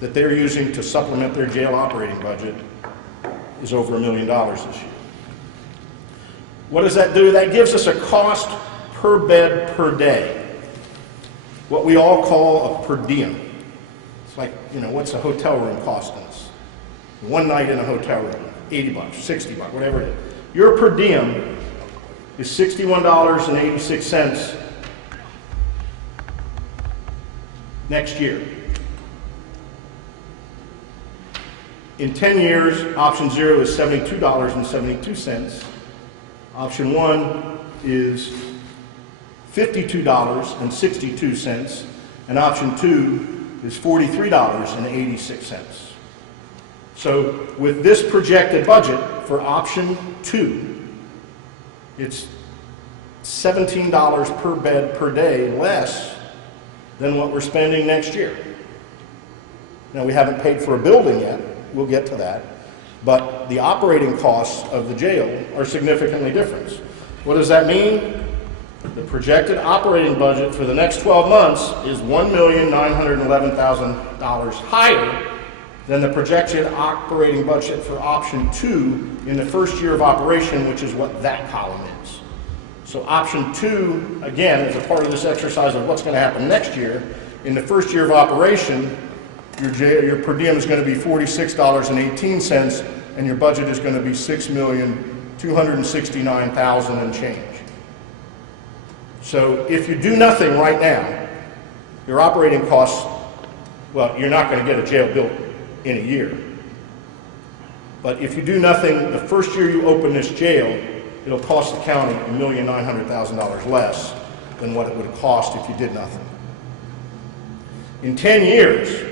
that they're using to supplement their jail operating budget is over $1 million this year. What does that do? That gives us a cost per bed per day, what we all call a per diem. It's like, you know, what's a hotel room costing us? One night in a hotel room, $80, $60, whatever it is. Your per diem is $61.86 next year. In 10 years, option 0 is $72.72. Option 1 is $52.62. And option 2 is $43.86. So with this projected budget for option 2, it's $17 per bed per day less than what we're spending next year. Now, we haven't paid for a building yet. We'll get to that. But the operating costs of the jail are significantly different. What does that mean? The projected operating budget for the next 12 months is $1,911,000 higher than the projected operating budget for option 2 in the first year of operation, which is what that column is. So option 2, again, is a part of this exercise of what's going to happen next year. In the first year of operation, your per diem is going to be $46.18, and your budget is going to be $6,269,000 and change. So if you do nothing right now, your operating costs, well, you're not going to get a jail built in a year. But if you do nothing, the first year you open this jail, it'll cost the county $1,900,000 less than what it would have cost if you did nothing. In 10 years,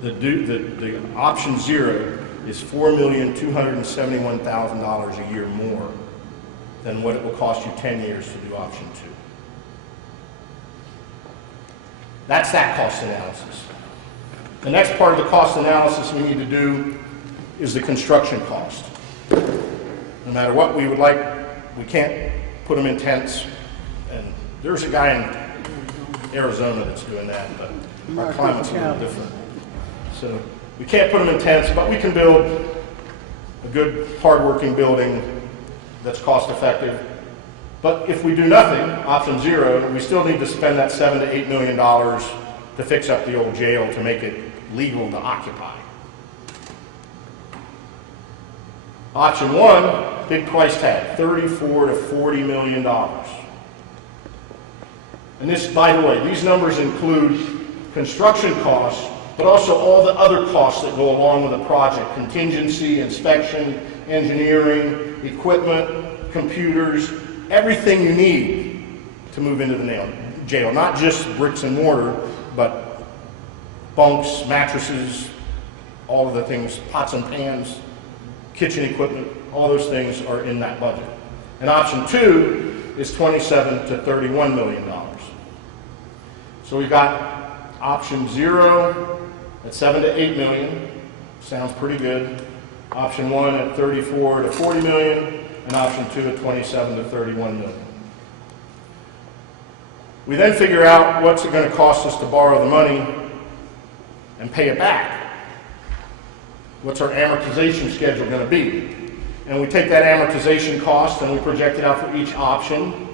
the option 0 is $4,271,000 a year more than what it will cost you 10 years to do option 2. That's that cost analysis. The next part of the cost analysis we need to do is the construction cost. No matter what we would like, we can't put them in tents. And there's a guy in Arizona that's doing that, but our climate's a little different. So we can't put them in tents, but we can build a good, hard-working building that's cost-effective. But if we do nothing, option 0, we still need to spend that $7 to $8 million to fix up the old jail to make it legal to occupy. Option 1, big price tag, $34 to $40 million. And this, by the way, these numbers include construction costs, but also all the other costs that go along with the project: contingency, inspection, engineering, equipment, computers, everything you need to move into the jail. Not just bricks and mortar, but bunks, mattresses, all of the things, pots and pans, kitchen equipment, all those things are in that budget. And option 2 is $27 to $31 million. So we've got option 0 at $7 to $8 million, sounds pretty good. Option 1 at $34 to $40 million, and option 2 at $27 to $31 million. We then figure out what's it going to cost us to borrow the money and pay it back. What's our amortization schedule going to be? And we take that amortization cost and we project it out for each option.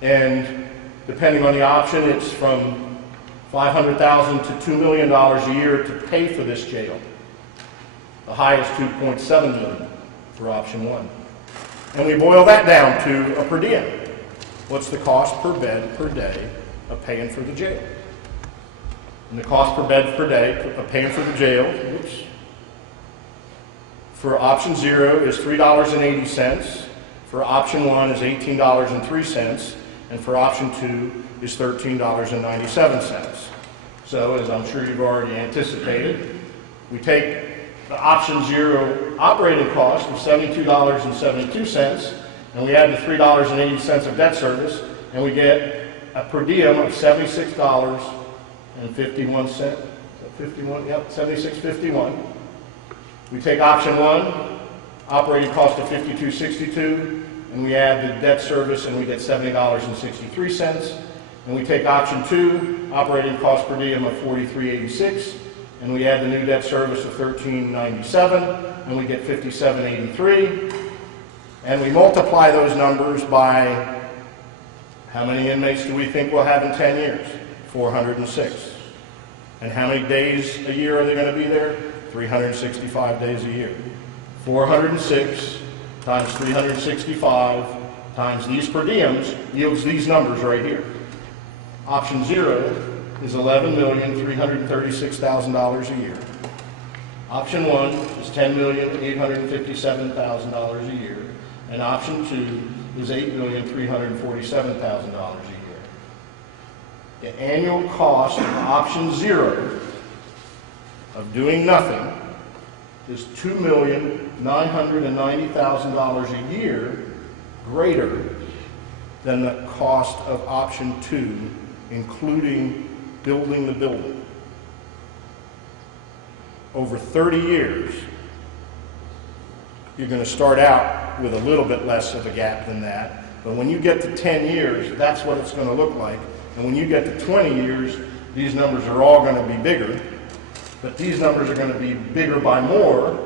And depending on the option, it's from $500,000 to $2 million a year to pay for this jail. The highest $2.7 million for option 1. And we boil that down to a per diem. What's the cost per bed per day of paying for the jail? And the cost per bed per day of paying for the jail, for option 0 is $3.80, for option 1 is $18.03, and for option 2 is $13.97. So, as I'm sure you've already anticipated, we take the option 0 operating cost of $72.72, and we add the $3.80 of debt service, and we get a per diem of $76.51. Is that 51? Yep, $76.51. We take option 1, operating cost of $52.62, and we add the debt service, and we get $70.63. And we take option 2, operating cost per diem of $43.86, and we add the new debt service of $13.97, and we get $57.83. And we multiply those numbers by how many inmates do we think we'll have in 10 years? 406. And how many days a year are they going to be there? 365 days a year. 406 times 365 times these per diems yields these numbers right here. Option 0 is $11,336,000 a year. Option 1 is $10,857,000 a year. And option 2 is $8,347,000 a year. The annual cost of option 0 of doing nothing is $2,990,000 a year greater than the cost of option 2, including building the building. Over 30 years, you're going to start out with a little bit less of a gap than that, but when you get to 10 years, that's what it's going to look like. And when you get to 20 years, these numbers are all going to be bigger, but these numbers are going to be bigger by more.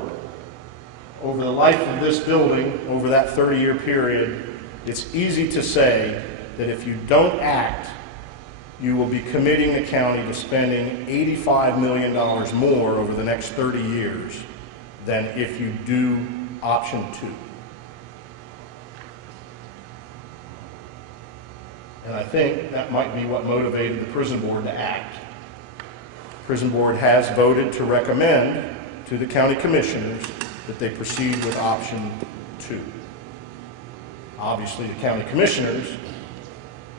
Over the life of this building, over that 30-year period, it's easy to say that if you don't act, you will be committing the county to spending $85 million more over the next 30 years than if you do option 2. And I think that might be what motivated the prison board to act. The prison board has voted to recommend to the county commissioners that they proceed with option 2. Obviously, the county commissioners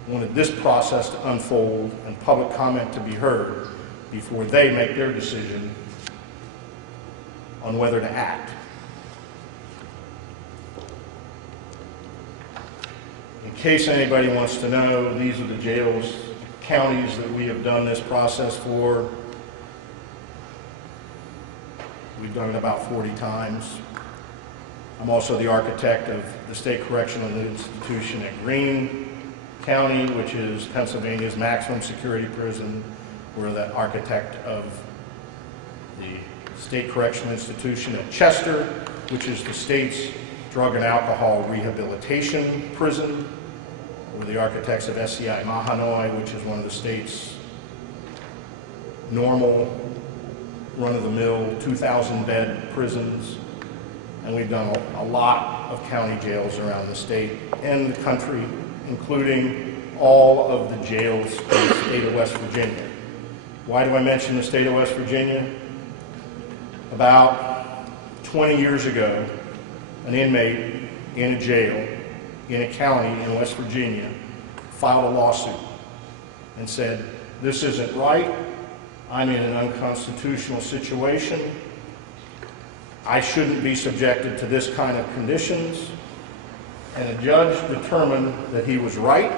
wanted this process to unfold and public comment to be heard before they make their decision on whether to act. In case anybody wants to know, these are the jails, counties that we have done this process for. We've done it about 40 times. I'm also the architect of the State Correctional Institution at Greene County, which is Pennsylvania's maximum security prison. We're the architect of the State Correctional Institution at Chester, which is the state's drug and alcohol rehabilitation prison. We're the architects of SCI Mahanoy, which is one of the state's normal, run-of-the-mill 2,000-bed prisons. And we've done a lot of county jails around the state and the country, including all of the jails in the state of West Virginia. Why do I mention the state of West Virginia? About 20 years ago, an inmate in a jail in a county in West Virginia filed a lawsuit and said, "This isn't right. I'm in an unconstitutional situation. I shouldn't be subjected to this kind of conditions." And a judge determined that he was right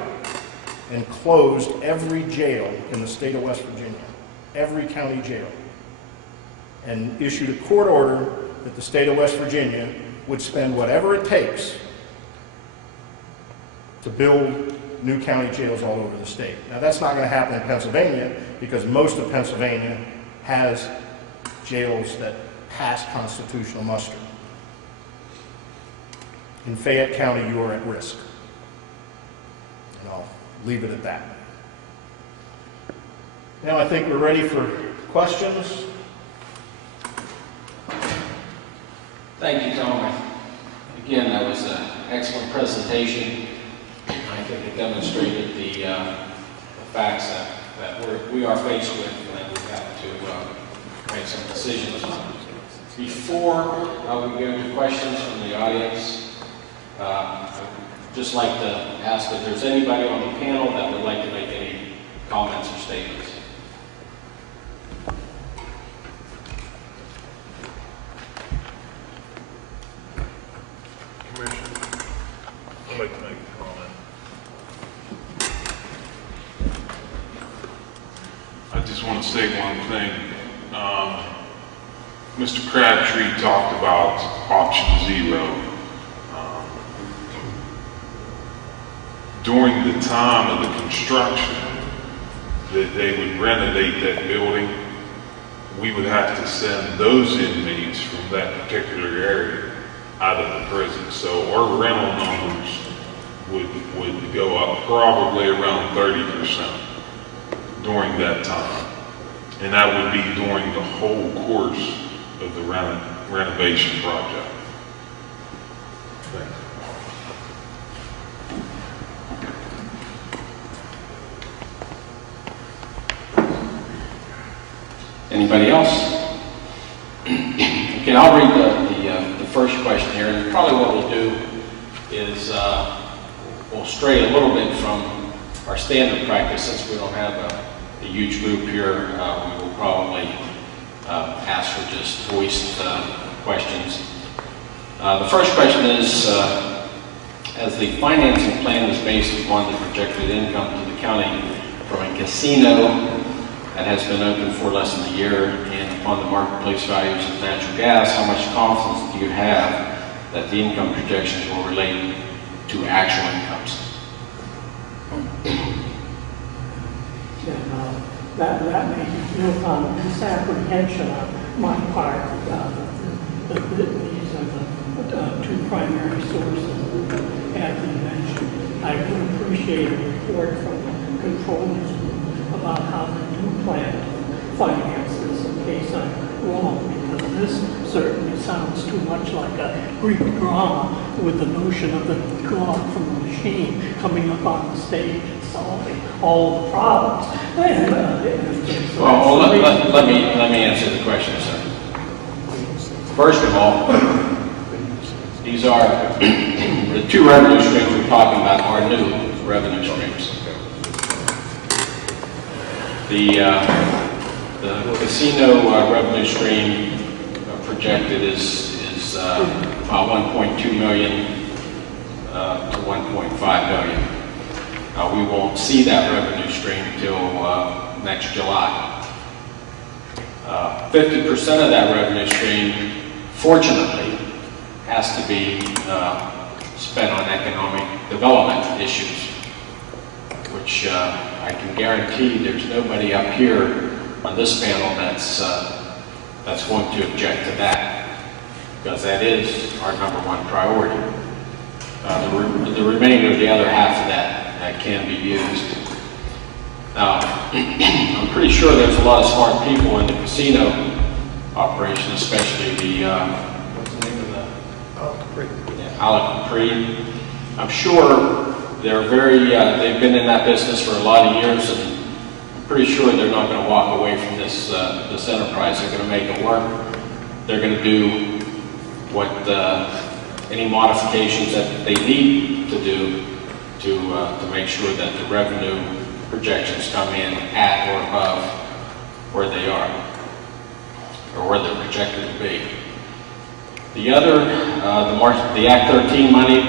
and closed every jail in the state of West Virginia, every county jail, and issued a court order that the state of West Virginia would spend whatever it takes to build new county jails all over the state. Now, that's not going to happen in Pennsylvania because most of Pennsylvania has jails that pass constitutional muster. In Fayette County, you are at risk. And I'll leave it at that. Now I think we're ready for questions. Thank you, Tom. Again, that was an excellent presentation. I think it demonstrated the facts that we are faced with and that we have to make some decisions on. Before we go to questions from the audience, I'd just like to ask if there's anybody on the panel that would like to make any comments or statements. Commissioner, I'd like to make a comment. I just want to say one thing. Mr. Crabtree talked about option 0. During the time of the construction that they would renovate that building, we would have to send those inmates from that particular area out of the prison. So our rental numbers would go up probably around 30% during that time. And that would be during the whole course of the renovation project. Thank you. Anybody else? Okay, I'll read the first question here, and probably what we'll do is we'll stray a little bit from our standard practice. Since we don't have a huge group here, we will probably ask for just voiced questions. The first question is, as the financing plan is based upon the projected income to the county from a casino that has been open for less than a year and upon the marketplace values of natural gas, how much confidence do you have that the income projections will relate to actual incomes? That may be built on misapprehension on my part. These are the two primary sources as you mentioned. I would appreciate a report from the controllers about how they do plan to finance this in case I'm wrong, because this certainly sounds too much like a Greek drama with the notion of the god from the machine coming up on the stage and solving all the problems. Well, let me answer the question, sir. First of all, these are the two revenue streams we're talking about are new revenue streams. The casino revenue stream projected is about 1.2 million to 1.5 million. We won't see that revenue stream until next July. 50% of that revenue stream, fortunately, has to be spent on economic development issues, which I can guarantee there's nobody up here on this panel that's going to object to that, because that is our #1 priority. The remainder of the other half of that can be used. Now, I'm pretty sure there's a lot of smart people in the casino operation, especially the, what's the name of the? Alec Capri. I'm sure they're they've been in that business for a lot of years, and I'm pretty sure they're not going to walk away from this enterprise. They're going to make it work. They're going to do what any modifications that they need to do to make sure that the revenue projections come in at or above where they are, or where they're projected to be. The other, the Act 13 money,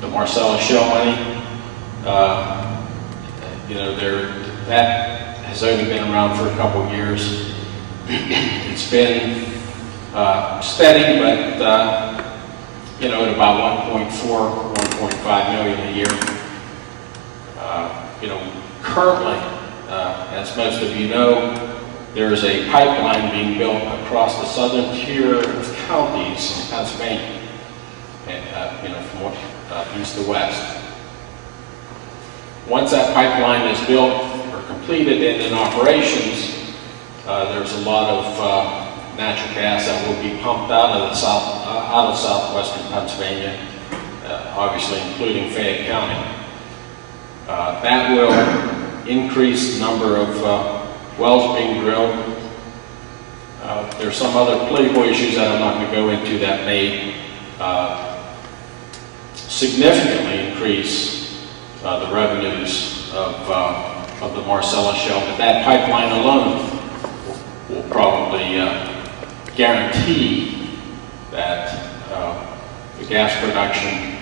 the Marcellus Shell money, that has only been around for a couple of years. It's been steady, but at about 1.4, 1.5 million a year. Currently, as most of you know, there is a pipeline being built across the southern tier of counties in Pennsylvania, and from east to west. Once that pipeline is built or completed and in operations, there's a lot of natural gas that will be pumped out of southwestern Pennsylvania, obviously including Fayette County. That will increase the number of wells being drilled. There's some other political issues that I'm not going to go into that may significantly increase the revenues of the Marcellus Shale, but that pipeline alone will probably guarantee that the gas production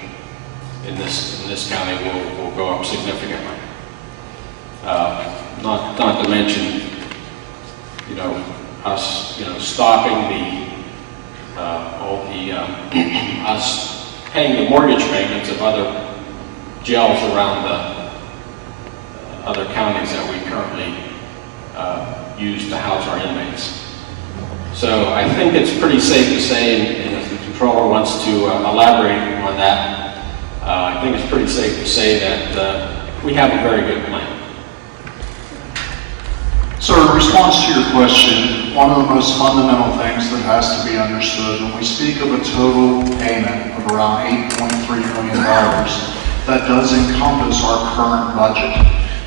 in this county will go up significantly. Not to mention, us, stopping us paying the mortgage payments of other jails around the other counties that we currently use to house our inmates. So I think it's pretty safe to say, and if the controller wants to elaborate on that, I think it's pretty safe to say that we have a very good plan. So in response to your question, one of the most fundamental things that has to be understood when we speak of a total payment of around $8.3 million, that does encompass our current budget,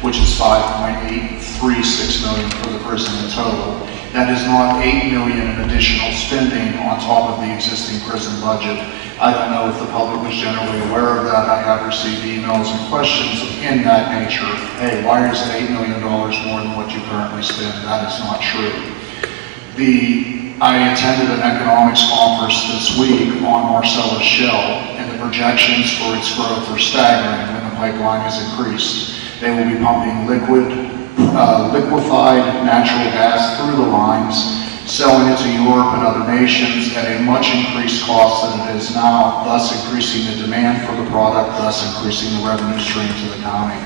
which is $5.836 million for the prison in total. That is not $8 million in additional spending on top of the existing prison budget. I don't know if the public was generally aware of that. I have received emails and questions in that nature. Hey, why is it $8 million more than what you currently spend? That is not true. I attended an economics conference this week on Marcellus Shale, and the projections for its growth are staggering when the pipeline is increased. They will be pumping liquefied natural gas through the lines, selling it to Europe and other nations at a much increased cost than it is now, thus increasing the demand for the product, thus increasing the revenue stream to the county.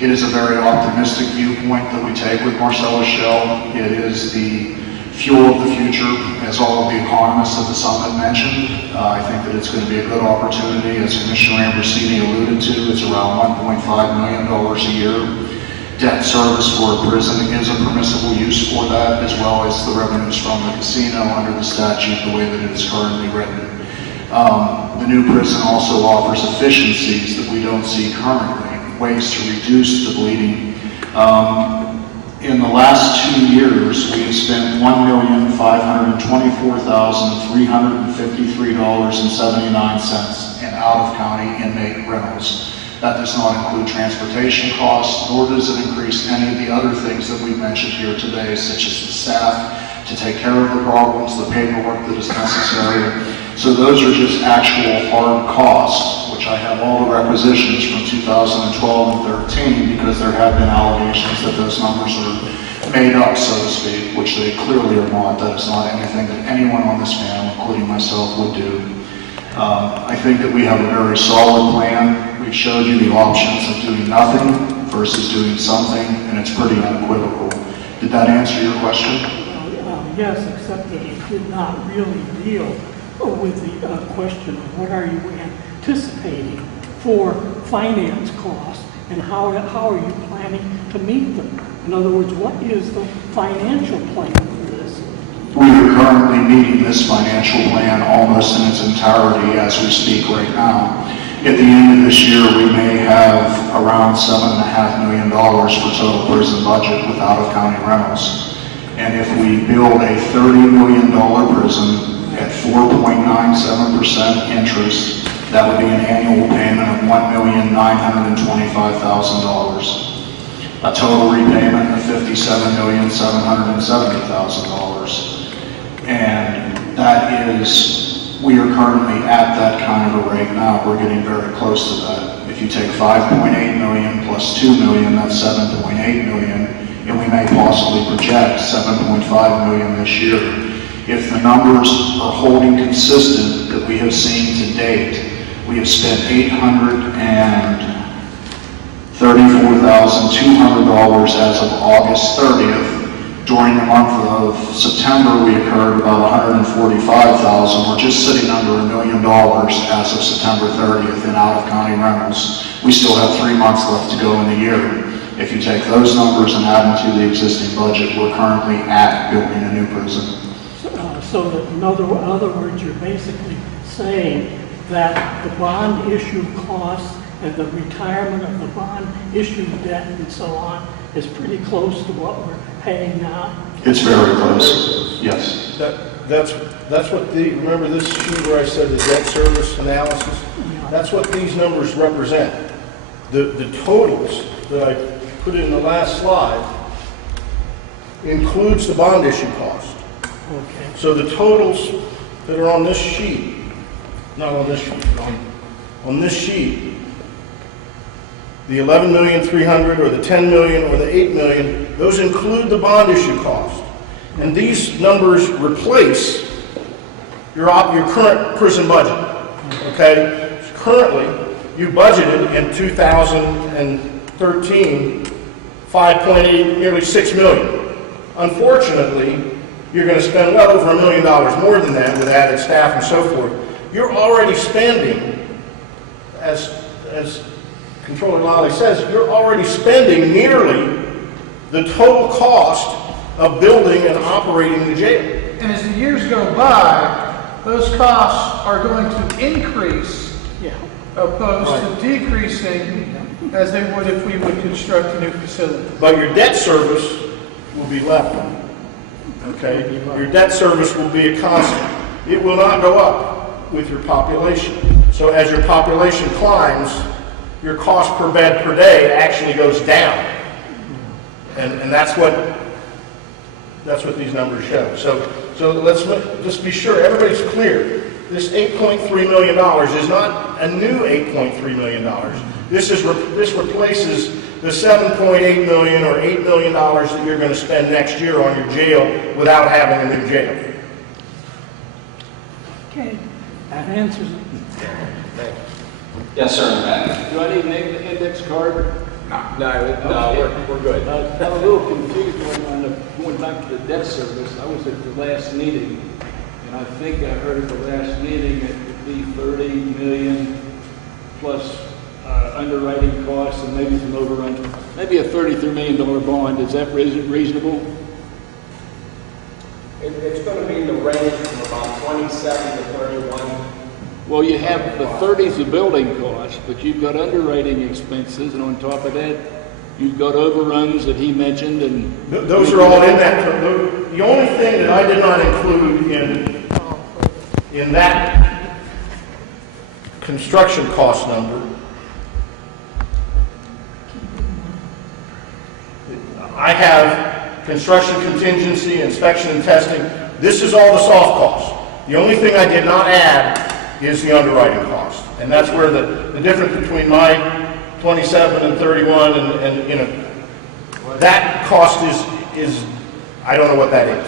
It is a very optimistic viewpoint that we take with Marcellus Shale. It is the fuel of the future, as all of the economists at the summit mentioned. I think that it's going to be a good opportunity. As Commissioner Ambrosini alluded to, it's around $1.5 million a year. Debt service for a prison is a permissible use for that, as well as the revenues from the casino under the statute, the way that it is currently written. The new prison also offers efficiencies that we don't see currently, ways to reduce the bleeding. In the last 2 years, we have spent $1,524,353.79 in out-of-county inmate rentals. That does not include transportation costs, nor does it increase any of the other things that we've mentioned here today, such as the staff to take care of the problems, the paperwork that is necessary. So those are just actual hard costs, which I have all the requisitions from 2012 and 13, because there have been allegations that those numbers are made up, so to speak, which they clearly are not. That is not anything that anyone on this panel, including myself, would do. I think that we have a very solid plan. We've showed you the options of doing nothing versus doing something, and it's pretty unequivocal. Did that answer your question? Yes, except that it did not really deal with the question of what are you anticipating for finance costs and how are you planning to meet them? In other words, what is the financial plan for this? We are currently meeting this financial plan almost in its entirety as we speak right now. At the end of this year, we may have around $7.5 million for total prison budget with out-of-county rentals. And if we build a $30 million prison at 4.97% interest, that would be an annual payment of $1,925,000. A total repayment of $57,770,000. And that is, we are currently at that kind of a rate now. We're getting very close to that. If you take 5.8 million plus 2 million, that's 7.8 million, and we may possibly project 7.5 million this year. If the numbers are holding consistent that we have seen to date, we have spent $834,200 as of August 30th. During the month of September, we incurred about $145,000. We're just sitting under $1 million as of September 30th in out-of-county rentals. We still have 3 months left to go in the year. If you take those numbers and add them to the existing budget, we're currently at building a new prison. So that in other words, you're basically saying that the bond issue costs and the retirement of the bond issue debt and so on is pretty close to what we're paying now? It's very close, yes. That's what remember this sheet where I said the debt service analysis? That's what these numbers represent. The totals that I put in the last slide includes the bond issue cost. Okay. So the totals that are on this sheet, not on this sheet, on this sheet, the 11,300,000 or the 10 million or the 8 million, those include the bond issue cost. And these numbers replace your current prison budget. Okay? Currently, you budgeted in 2013 5.8, nearly 6 million. Unfortunately, you're going to spend well over $1 million more than that with added staff and so forth. You're already spending, as Controller Lally says, you're already spending nearly the total cost of building and operating the jail. And as the years go by, those costs are going to increase opposed to decreasing as they would if we would construct a new facility. But your debt service will be level. Okay? Your debt service will be a constant. It will not go up with your population. So as your population climbs, your cost per bed per day actually goes down. And that's what these numbers show. So let's just be sure everybody's clear. This $8.3 million is not a new $8.3 million. This replaces the $7.8 million or $8 million that you're going to spend next year on your jail without having a new jail. Okay, that answers it. Yes, sir, in the back. Do I need an index card? No, we're good. I'm a little confused going back to the debt service. I was at the last meeting, and I think I heard at the last meeting it would be 30 million plus underwriting costs and maybe some overruns. Maybe a $33 million bond. Is that reasonable? It's going to be in the range from about 27 to 31. Well, you have the 30's the building cost, but you've got underwriting expenses, and on top of that, you've got overruns that he mentioned, and Those are all in that. The only thing that I did not include in that construction cost number, I have construction contingency, inspection and testing. This is all the soft costs. The only thing I did not add is the underwriting cost. And that's where the difference between my 27 and 31 and you know, that cost is I don't know what that is.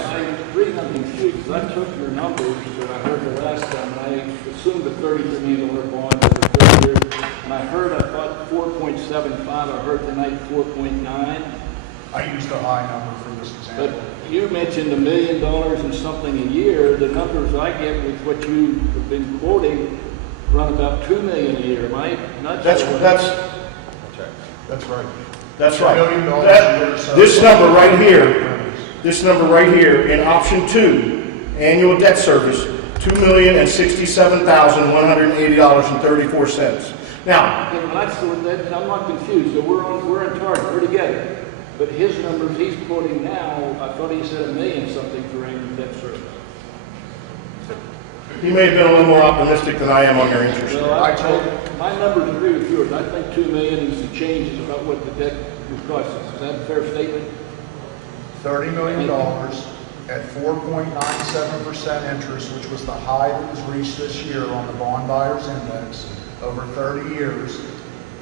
The reason I'm confused is I took your numbers that I heard the last time, and I assumed a $33 million bond over 30 years, and I thought 4.75, I heard tonight 4.9. I used a high number for this But example. you mentioned $1 million and something a year. The numbers I get with what you have been quoting run about $2 million a year. Am I not That's sure? That's right. That's right. $1 million a year, so- This number right here in option 2, annual debt service, $2,067,180.34. Now, Okay, well, I'm not confused. So we're in target. We're together. But his numbers he's quoting now, I thought he said $1 million something for annual debt service. he may have been a little more optimistic than I am on your interest. Well, my numbers agree with yours. I think $2 million and some change is about what the debt would cost us. Is that a fair statement? $30 million at 4.97% interest, which was the high that was reached this year on the bond buyer's index over 30 years,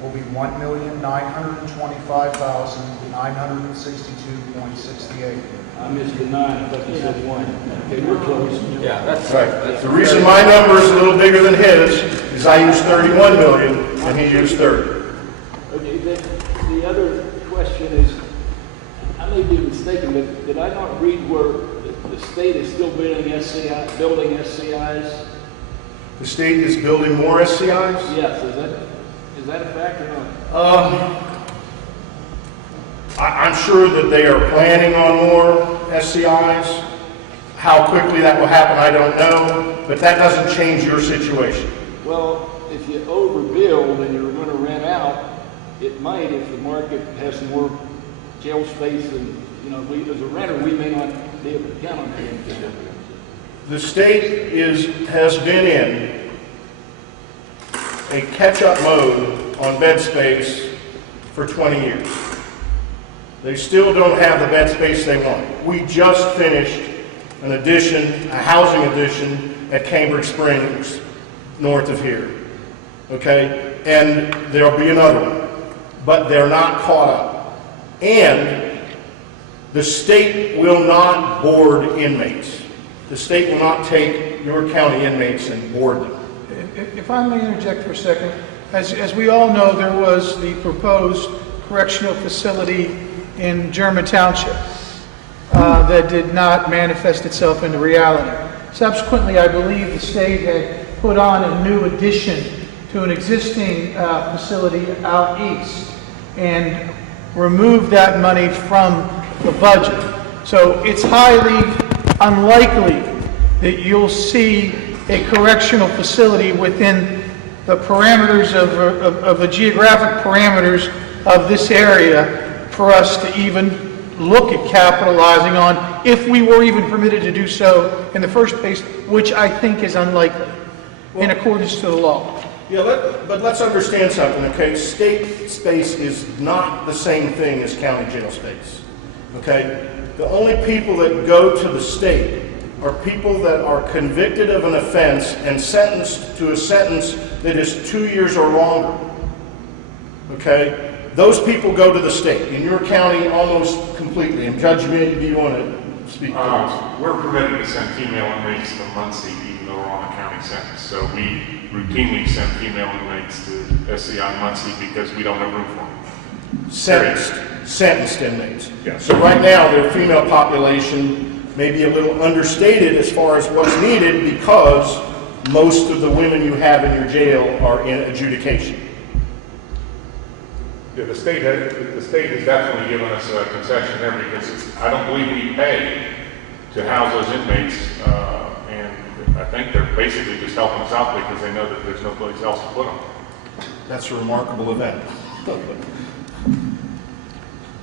will be $1,925,962.68. I missed the 9. I thought you said 1. Okay, we're close. Yeah, that's Right. The reason my number is a little bigger than his is I used 31 million and he used 30. Okay, the other question is, I may be mistaken, but did I not read where the state is still building SCIs? The state is building more SCIs? Yes, is that? Is that a fact or not? I'm sure that they are planning on more SCIs. How quickly that will happen, I don't know, but that doesn't change your situation. Well, if you overbuild and you're going to rent out, it might if the market has more jail space and, you know, we, as a renter, we may not be able to count on that. The state has been in a catch-up mode on bed space for 20 years. They still don't have the bed space they want. We just finished an addition, a housing addition at Cambridge Springs, north of here. Okay? And there'll be another one. But they're not caught up. And the state will not board inmates. The state will not take your county inmates and board them. If I may interject for a second, as we all know, there was the proposed correctional facility in German Township that did not manifest itself into reality. Subsequently, I believe the state had put on a new addition to an existing facility out east and removed that money from the budget. So it's highly unlikely that you'll see a correctional facility within the parameters of the geographic parameters of this area for us to even look at capitalizing on if we were even permitted to do so in the first place, which I think is unlikely in accordance to the law. Yeah, but let's understand something, okay? State space is not the same thing as county jail space, okay? The only people that go to the state are people that are convicted of an offense and sentenced to a sentence that is 2 years or longer, okay? Those people go to the state. In your county, almost completely. And Judge, do you want to speak to this? We're permitted to send female inmates to Muncie even though we're on a county sentence. So we routinely send female inmates to SCI Muncie because we don't have room for them. Sentenced inmates. Yes. So right now, their female population may be a little understated as far as what's needed because most of the women you have in your jail are in adjudication. Yeah, the state has definitely given us a concession there because I don't believe we pay to house those inmates, and I think they're basically just helping us out because they know that there's no place else to put them. That's a remarkable event.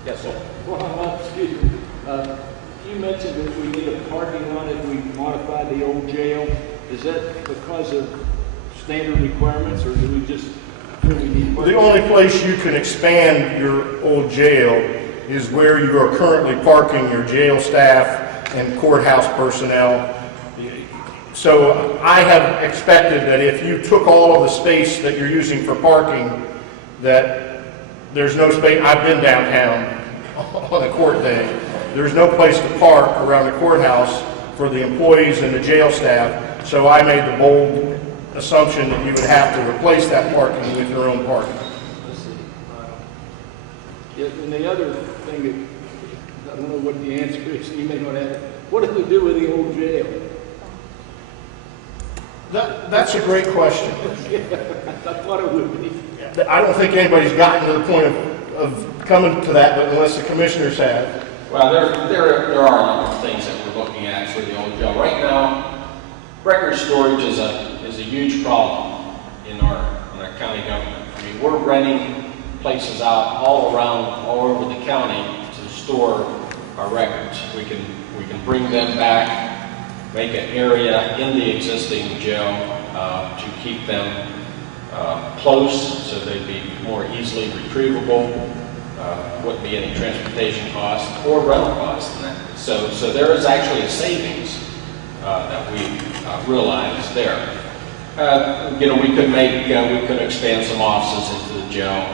Yes, sir. Well, excuse me. You mentioned that we need a parking lot if we modify the old jail. Is that because of standard requirements, or do we just really need parking? The only place you can expand your old jail is where you are currently parking your jail staff and courthouse personnel. So I have expected that if you took all of the space that you're using for parking, that there's no space. I've been downtown on a court day. There's no place to park around the courthouse for the employees and the jail staff. So I made the bold assumption that you would have to replace that parking with your own parking. Let's see. Yeah, and the other thing that I don't know what the answer is, you may not have it. What do we do with the old jail? That's a great question. I thought it would be. I don't think anybody's gotten to the point of coming to that, but unless the commissioners have. Well, there are a number of things that we're looking at for the old jail. Right now, record storage is a huge problem in our county government. I mean, we're renting places out all over the county to store our records. We can bring them back, make an area in the existing jail to keep them close so they'd be more easily retrievable. Wouldn't be any transportation costs or rental costs in that. So there is actually a savings that we realize there. We could expand some offices into the jail.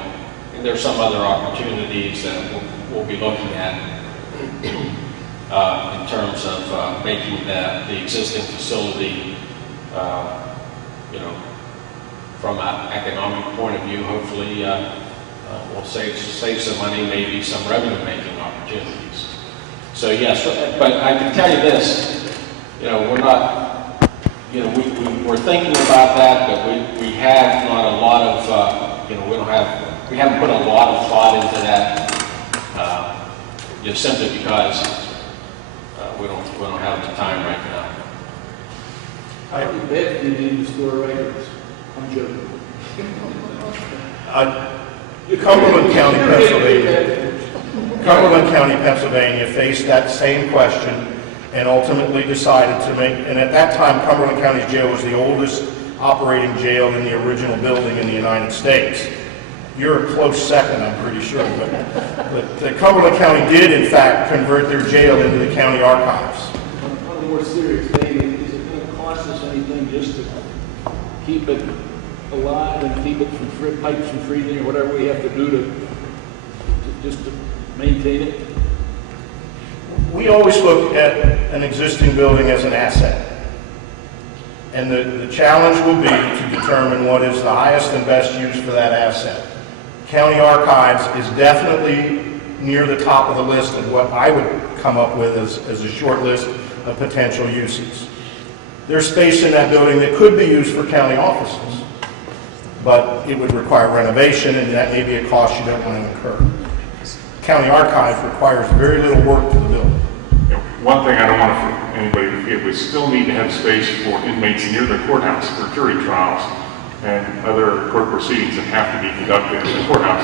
And there's some other opportunities that we'll be looking at in terms of making the existing facility, from an economic point of view, hopefully we'll save some money, maybe some revenue-making opportunities. So yes, but I can tell you this, we're not, we're thinking about that, but we have not a lot of we haven't put a lot of thought into that, just simply because we don't have the time right now. How many beds do you need to store records? I'm joking. Cumberland County, Pennsylvania. Cumberland County, Pennsylvania faced that same question and ultimately decided to make, and at that time, Cumberland County's jail was the oldest operating jail in the original building in the United States. You're a close second, I'm pretty sure, but the Cumberland County did, in fact, convert their jail into the county archives. On a more serious thing, is it going to cost us anything just to keep it alive and keep it from pipes from freezing or whatever we have to do to just to maintain it? We always look at an existing building as an asset. And the challenge will be to determine what is the highest and best use for that asset. County Archives is definitely near the top of the list of what I would come up with as a short list of potential uses. There's space in that building that could be used for county offices, but it would require renovation, and that may be a cost you don't want to incur. County Archives requires very little work to the building. One thing I don't want anybody to forget, we still need to have space for inmates near the courthouse for jury trials and other court proceedings that have to be conducted in the courthouse.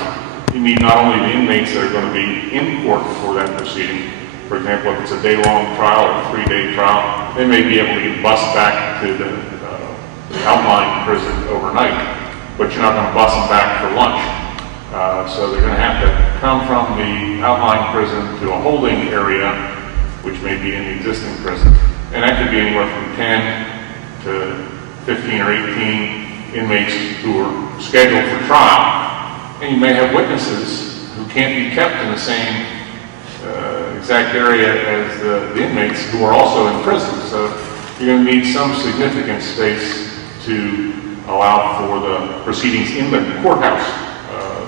You need not only the inmates that are going to be in court for that proceeding. For example, if it's a day-long trial or a 3-day trial, they may be able to get bused back to the outlying prison overnight, but you're not going to bus them back for lunch. So they're going to have to come from the outlying prison to a holding area, which may be in the existing prison. And that could be anywhere from 10 to 15 or 18 inmates who are scheduled for trial. And you may have witnesses who can't be kept in the same exact area as the inmates who are also in prison. So you're going to need some significant space to allow for the proceedings in the courthouse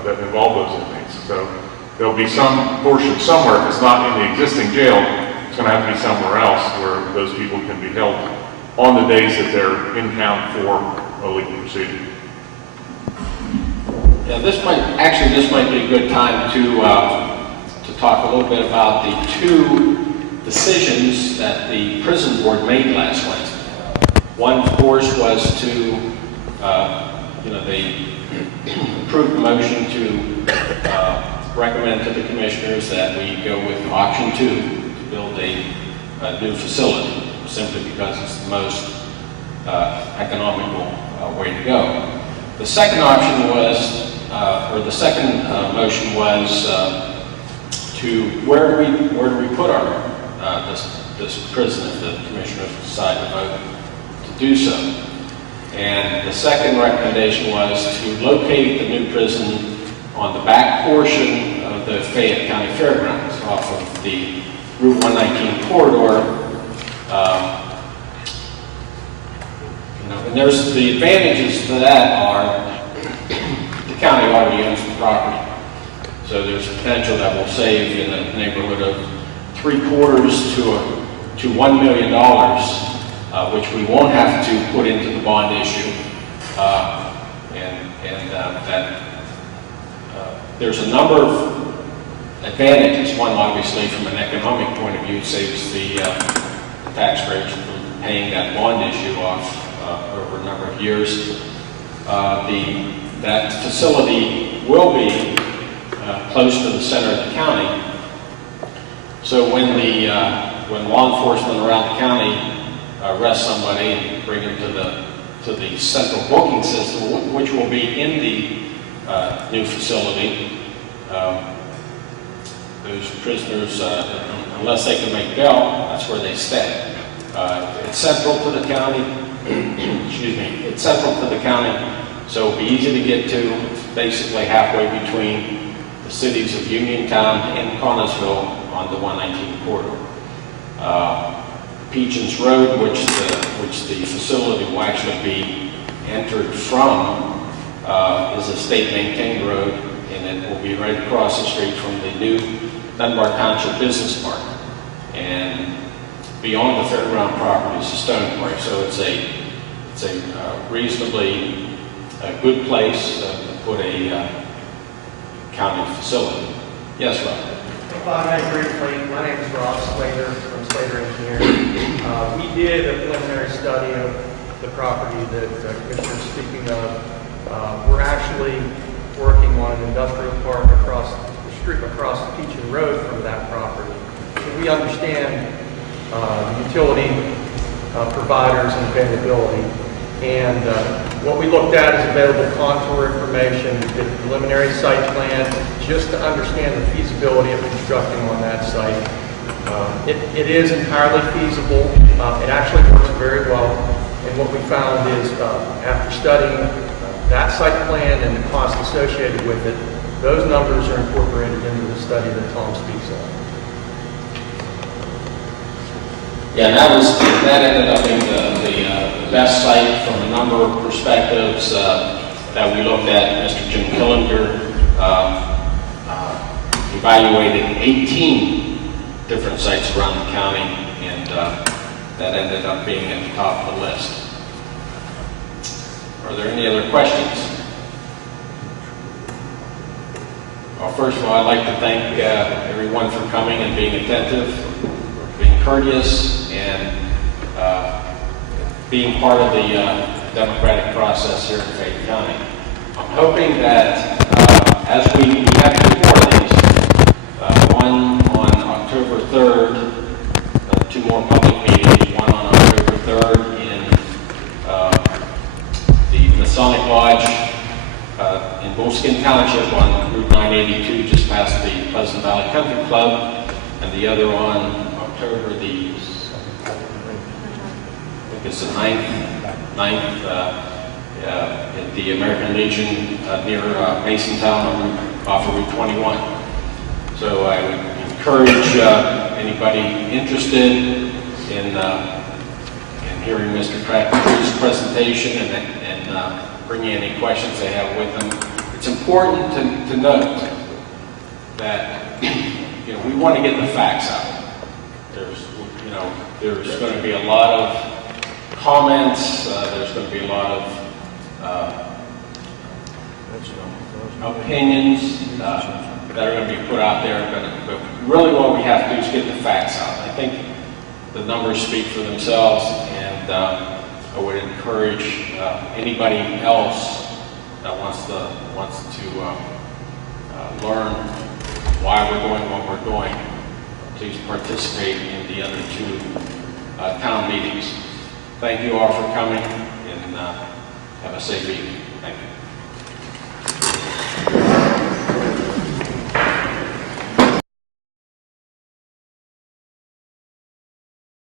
that involve those inmates. So there'll be some portion somewhere, if it's not in the existing jail, it's going to have to be somewhere else where those people can be held on the days that they're in town for a legal proceeding. Yeah, this might be a good time to talk a little bit about the two decisions that the prison board made last Wednesday. One, of course, was to, they approved the motion to recommend to the commissioners that we go with option 2 to build a new facility, simply because it's the most economical way to go. The second option was, the second motion was to where do we put our this prison if the commissioners decide to vote to do so. And the second recommendation was to locate the new prison on the back portion of the Fayette County Fairgrounds off of the Route 119 corridor. And there's the advantages to that are the county already owns the property. So there's potential that will save in the neighborhood of $750,000 to $1 million, which we won't have to put into the bond issue. There's a number of advantages. One, obviously, from an economic point of view, saves the taxpayers from paying that bond issue off over a number of years. That facility will be close to the center of the county. So when law enforcement around the county arrest somebody and bring them to the central booking system, which will be in the new facility, those prisoners, unless they can make bail, that's where they stay. It's central to the county. Excuse me. It's central to the county, so it'll be easy to get to. It's basically halfway between the cities of Uniontown and Connellsville on the 119 corridor. Pigeons Road, which the facility will actually be entered from, is a state-maintained road, and it will be right across the street from the new Dunbar Township Business Park. And beyond the fairground property is the stone quarry, so it's a reasonably good place. The put a county facility. Yes, Rob? If I may briefly, my name is Rob Slater from Slater Engineering. We did a preliminary study of the property that the Commissioner is speaking of. We're actually working on an industrial park across the street, across Peachin Road from that property. So we understand the utility providers and availability. And what we looked at is available contour information, we did a preliminary site plan, just to understand the feasibility of constructing on that site. It is entirely feasible. It actually works very well. And what we found is, after studying that site plan and the cost associated with it, those numbers are incorporated into the study that Tom speaks of. Yeah, that ended up being the best site from a number of perspectives that we looked at. Mr. Jim Killinger evaluated 18 different sites around the county, and that ended up being at the top of the list. Are there any other questions? Well, first of all, I'd like to thank everyone for coming and being attentive, being courteous, and being part of the democratic process here in Fayette County. I'm hoping that as we have two more of these, one on October 3rd, two more public meetings, one on October 3rd in the Masonic Lodge in Bullskin Township on Route 982, just past the Pleasant Valley Country Club, and the other on October the, I think it's the 9th at the American Legion near Masontown off of Route 21. So I would encourage anybody interested in hearing Mr. Tractor's presentation and bringing any questions they have with them. It's important to note that we want to get the facts out. There's going to be a lot of comments. There's going to be a lot of opinions that are going to be put out there. But really, what we have to do is get the facts out. I think the numbers speak for themselves, and I would encourage anybody else that wants to learn why we're doing what we're doing. Please participate in the other two town meetings. Thank you all for coming, and have a safe evening. Thank you.